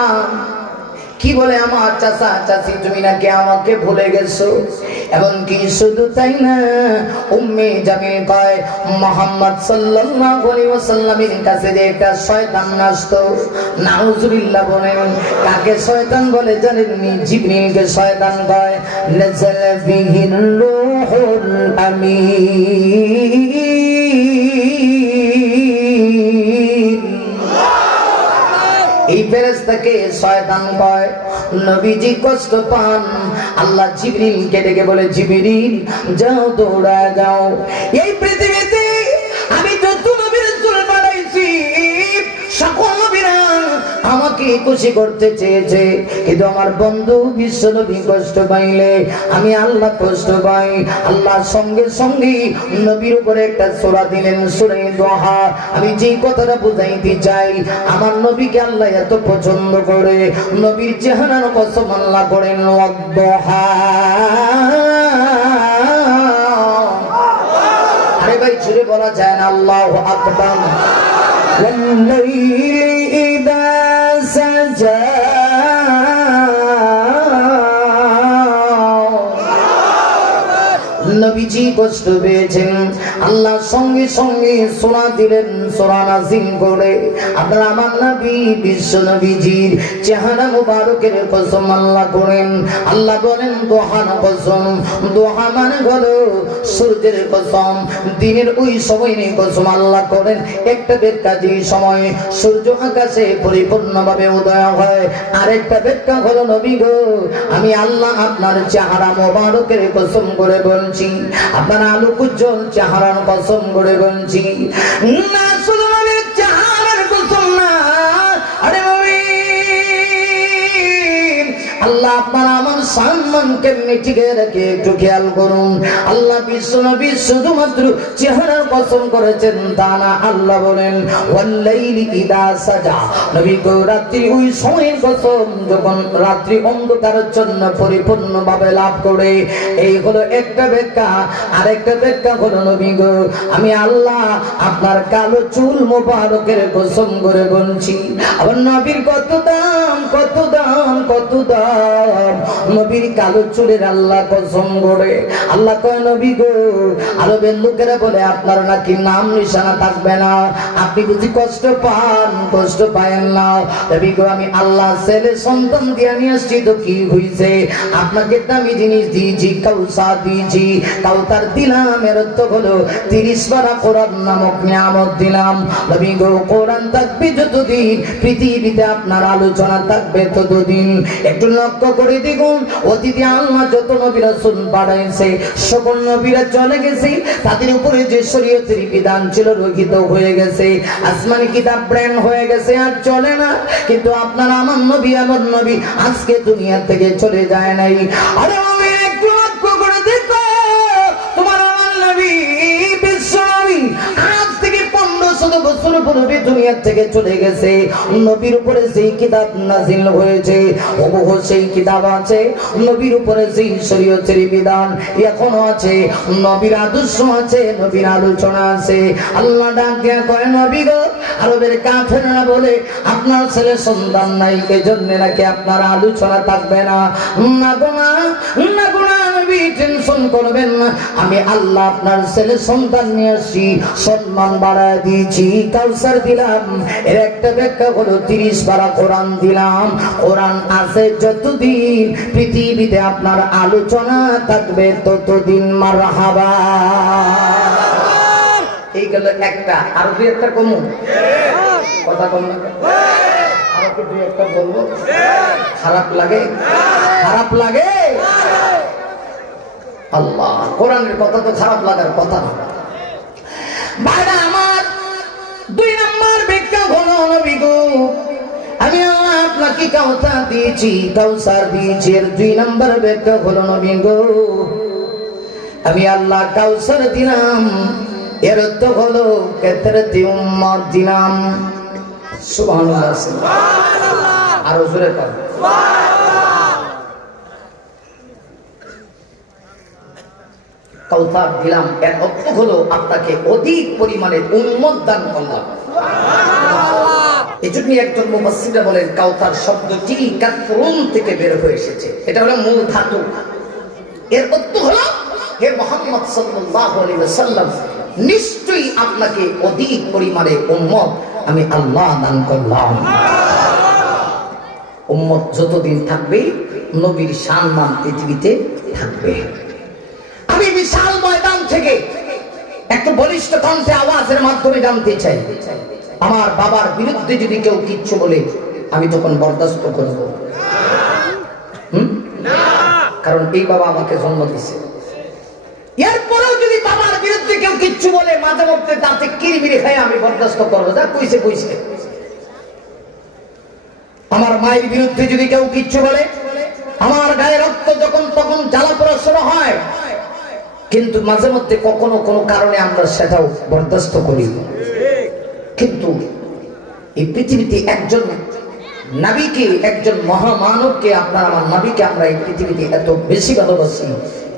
কি বলে, আমার চাচা চাচি তুমি নাকি আমাকে ভুলে গেছো। এবং কি শুধু তাই না, উম্মে জামিল কয় মুহাম্মদ সাল্লাল্লাহু আলাইহি ওয়াসাল্লামের কাছে যে একটা শয়তান আসতো, নাউজুবিল্লাহ বলেন। কাকে শয়তান বলে জানেননি? জিবরিলকে শয়তান কয়। নাযাল বিহির রূহুল আমিন, এই ফেরেশতাকে শয়তান কয়। নবীজি কষ্ট পান, আল্লাহ জিবরিলকে ডেকে বলে, জিবরিল যাও, দৌড়া যাও, এই পৃথিবীতে আমি যত নবী রাসূল পাঠাইছি সকল নবীরা আমাকে আমাকে খুশি করতে চেয়েছে, কিন্তু আমার বন্ধু বিশ্বনবী কষ্ট পাইলে আমি আল্লাহ কষ্ট পাই। আল্লাহ সঙ্গে সঙ্গে নবীর উপরে একটা সূরা দিলেন, সূরা দোহা। আমি যে কথাটা বুঝাইতে চাই, আমার নবীকে আল্লাহ এত পছন্দ করে, নবীর চেহারার কসম আল্লাহ করেন ওয়াদোহা। আরে ভাই জুড়ে বলা যায় না আল্লাহু আকবার। ওয়াল্লাইলি ইযা সাজা, নবীজি কষ্ট পেয়েছেন, আল্লাহ সঙ্গে সঙ্গে সূরা দিলেন, সূরা নাযিল করে। আপনারা আমার নবী বিশ্ব নবীজির চেহারা মুবারকের কসম আল্লাহ করেন। আল্লাহ বলেন দোহার কসম। দোহা মানে হলো সূর্যের কসম, দিনের ওই সময়ের কসম আল্লাহ করেন। একটা বেদকা যে সময় সূর্য আকাশে পরিপূর্ণভাবে উদয় হয়, আরেকটা বেদকা হলো নবী গো, আমি আল্লাহ আপনার চেহারা মুবারকের কসম করে বলছি, আপনার আলোক উজ্জ্বল চেহারার কসম করে বলছি। না শুধু নবীর চেহারার কসম না, আরে নবী আল্লাহ আপনার আমার সম্মান কেমনি টিকে রেখে একটু খেয়াল করুন। আল্লাহ বিশ্ব নবী শুধুমাত্র চেহারার কসম করেছেন তা না, আল্লাহ বলেন ওয়াল্লাইলি ইযা সাজা, নবী গো রাত্রি ওই সময়ের কসম যখন রাত্রি অন্ধকারাচ্ছন্ন পরিপূর্ণভাবে লাভ করে। এই হলো একটা ব্যাখ্যা। আরেকটা ব্যাখ্যা হলো নবী গো, আমি আল্লাহ আপনার কালো চুল মোবারকের কসম করে বলছি। আবার নবীর কত দাম, কত দাম, কত দাম, নবীর কালো চুলের আল্লাহ কসম করে। আল্লাহ কয় নবী গো, আরবের লোকেরা বলে আপনার নাকি নাম নিশানা থাকবে না, আপনি বুঝি কষ্ট পান? কষ্ট পায়েন না নবী গো, আমি আল্লাহ ছেলে সন্তান দিয়ে নিয়ে আসছি তো কি হইছে? আপনাকে দামি জিনিস দিয়েছি, কাউসার দিয়েছি, কাউসার দিলাম। এর অর্থ হলো 30 পারা কোরআন নামক নিয়ামত দিলাম। নবী গো কোরআন থাকবে যতদিন, পৃথিবীতে আপনার আলোচনা থাকবে ততদিন। একটু লক্ষ্য করে দেখুন, অতীতে আল্লাহ যত নবী রাসূল পাঠাইছে, সকল নবীরা চলে গেছে, তাদের উপরে যে শরীয়তের বিধান ছিল রহিত হয়ে গেছে, আসমানি কিতাব ব্র্যান্ড হয়ে গেছে, আর চলে না। কিন্তু আপনার আমার নবী, আমার নবী আজকে দুনিয়া থেকে চলে যায় নাই। আরে আমি একটু লক্ষ্য করে দেখো, তোমার আমার নবী বিশ্ব নবী আজ থেকে 1500 বছর পূর্বে দুনিয়া থেকে চলে গেছে। নবীর উপরে যেই কিতাব নাজিল হয়েছে, ওহো সেই কিতাব আছে। নবীর উপরে যেই শরীয়তের বিধান এখনো আছে, নবীর আদর্শ আছে, নবীর আলোচনা আছে। আল্লাহ ডাক দিয়া কয় নবী গো, আরবের কাফেররা বলে আপনার ছেলে সন্তান নাই, এজন্য নাকি আপনার আলোচনা থাকবে না। না গো না, না গো না নবী, টেনশন করবেন না, আমি আল্লাহ আপনার ছেলে সন্তান নিয়ে আসি, সম্মান বাড়ায় দিয়েছি, কাউসার দিলাম। এর একটা ব্যাখ্যা হলো 30 পারা কোরআন দিলাম। কোরআন আছে যতদিন, পৃথিবীতে আপনার আলোচনা থাকবে ততদিন। মারহাবা। এই গেল একটা, আর দুই একটা কমু কথা কম না, আর দুই একটা বলবো। খারাপ লাগে? খারাপ লাগে? আল্লাহ, কোরআনের কথা তো খারাপ লাগার কথা না। ভাইরা আমার, 2 নম্বর ব্যাখ্যা হলো নবী গো, আমি আল্লাহ আপনাকে কাউসার দিয়েছি, কাউসার দিয়েছি। এর 2 নম্বর ব্যাখ্যা হলো নবী গো, আমি আল্লাহ কাউসার দিলাম। এর অর্থ হলো কেতরাতি উম্মত দিলাম। সুবহানাল্লাহ, সুবহানাল্লাহ, আর জোরে পড়ো সুবহানাল্লাহ। কাউসার দিলাম এর অর্থ হলো আপনাকে অধিক পরিমাণে উম্মত দান করলাম। এই জন্য একজন মুফাসসিররা বলেন কাউসার শব্দটি কাফরুন থেকে বের হয়ে এসেছে, এটা হলো মূল ধাতু। এর অর্থ হলো হে মুহাম্মদ সাল্লাল্লাহু আলাইহি ওয়াসাল্লাম, নিশ্চয়ই আপনাকে অধিক পরিমাণে উম্মত আমি আল্লাহ দান করলাম। উম্মত যতদিন থাকবে নবীর সম্মান পৃথিবীতে থাকবে। আমি বিশাল ময়দান থেকে একটা বলিষ্ঠ কণ্ঠে আওয়াজের মাধ্যমে জানতে চাই, আমার বাবার বিরুদ্ধে যদি কেউ কিচ্ছু বলে আমি তখন বরদাস্ত করব না, কারণ এই বাবা আমাকে জন্ম দিয়েছে। এরপরেও যদি বাবার বিরুদ্ধে কেউ কিচ্ছু বলে, মাঝে মধ্যে তাতে কিরমিরি খাই আমি বরদাস্ত করবো, যা কইছে কইছে। আমার মায়ের বিরুদ্ধে যদি কেউ কিচ্ছু বলে, আমার গায়ে রক্ত যখন তখন জ্বালা পোড়া শুরু হয়, কিন্তু মাঝে মধ্যে কখনো কোনো কারণে আমরা সেটাও বরদাস্ত করি। কিন্তু এই পৃথিবীতে একজন নবীকে, একজন মহামানবকে, আপনার আমার নবীকে আমরা এই পৃথিবীতে এত বেশি ভালোবাসি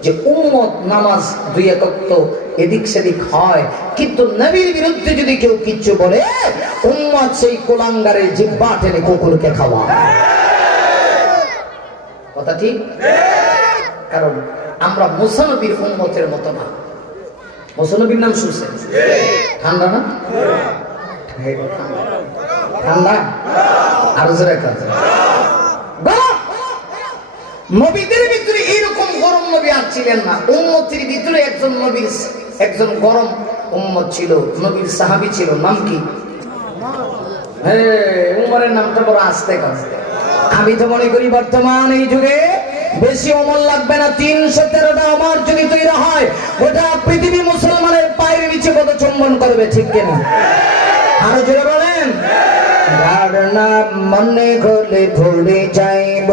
যে উম্মত নামাজ দুই এক ওয়াক্ত এদিক সেদিক হয়, কিন্তু নবীর বিরুদ্ধে যদি কেউ কিচ্ছু বলে, উম্মত সেই কুলাঙ্গারের জিহ্বা টেনে কুকুরকে খাওয়া। কথা ঠিক? কারণ আমরা মুসা নবীর উম্মতের মতো না। মুসা নবীর নাম শুনছেন? ঠান্ডা না? ঠান্ডা আরো জোরে কথা। নবীদের ভিতরে এইরকম গরম নবী আর ছিলেন না। উম্মতের ভিতরে একজন নবীর একজন গরম উম্মত ছিল, নবীর সাহাবী ছিল, নাম কি? উমরের নামটা বড় আস্তে কাস্তে। আমি তো মনে করি বর্তমান এই যুগে বেশি অমল লাগবে না, 313টা আমার যদি তৈরি হয়, ওটা পৃথিবী মুসলমানের পায়ের নিচে কত চুম্বন করবে, ঠিক কিনা? আরো জোরে বলেন। যার নাম মনে হলে ভুলে যাইব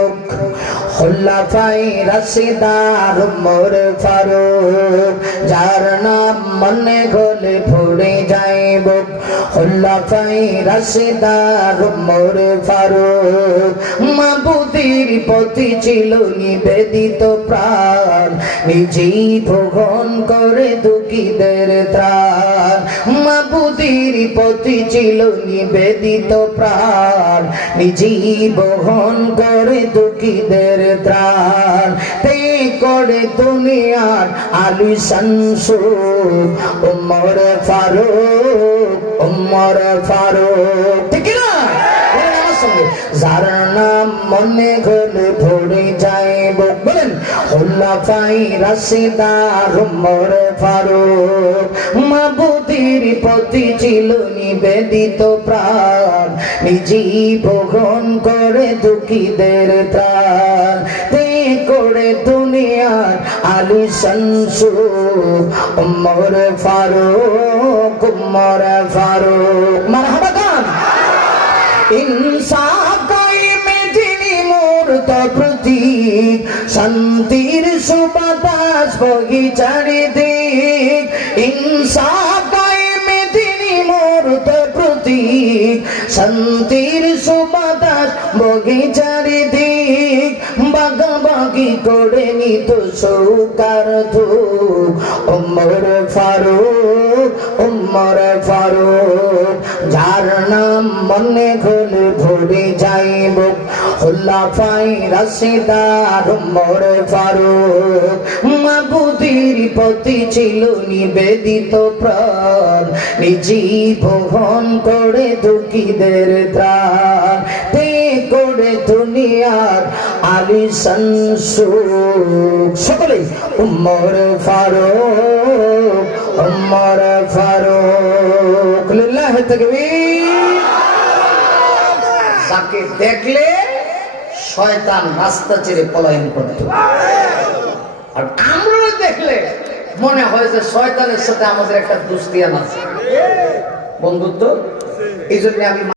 খুলাফায়ে রাশিদার উমর ফারুক। যার নাম মনে হলে ভুলে যাইব খুলাফায়ে রাশিদার উমর ফারুক। মাবুদের প্রতি ছিল নিবেদিত প্রাণ, নিজেই ভোগন করে দুঃখীদের ত্রাণ। মাবুদের প্রতি ছিল নিবেদিত প্রাণ, নিজেই বহন করে দুঃখীদের ত্রাণ। তাই করে দুনিয়ার আলিশান সুখ উমর ফারুক, উমর ফারুক, ঠিক না? যার নাম মনে হলে ভরে যাইব, বলেন খুলাফায়ে রাশিদার উমর ফারুক। মাবুদের প্রতি ছিল নিবেদিত প্রাণ, নিজেই বহন করে দুঃখীদের ত্রাণ। তাই করে দুনিয়ার আলিশান সুখ উমর ফারুক, উমর ফারুক। মারহাবা গান। ইনসাফ কায়েমে যিনি মূর্ত প্রতীক, শান্তির সুবাতাস বহি চারিদিক। ইনসাফ কায়েমে যিনি মূর্ত প্রতীক, শান্তির সুবাতাস বহি চারিদিক। বাগাবাগি করে নিত সৌকার ধূপ উমর ফারুক, উমর ফারুক। যার নাম মনে হলে ভরে যাইব খুলাফায়ে রাশিদার উমর ফারুক। মাবুদের প্রতি ছিল নিবেদিত প্রাণ, নিজেই বহন করে দুঃখীদের ত্রাণ। তে করে দুনিয়ার আলিশান সুখ। সকলে উমর ফারুক, উমর ফারুক। লিল্লাহি তাকবীর। যাকে দেখলে শয়তান রাস্তা ছেড়ে পলায়ন করত, আর আমরা দেখলে মনে হয় যে শয়তানের সাথে আমাদের একটা দুস্তিয়ান আছে, বন্ধুত্ব। এই জন্য আমি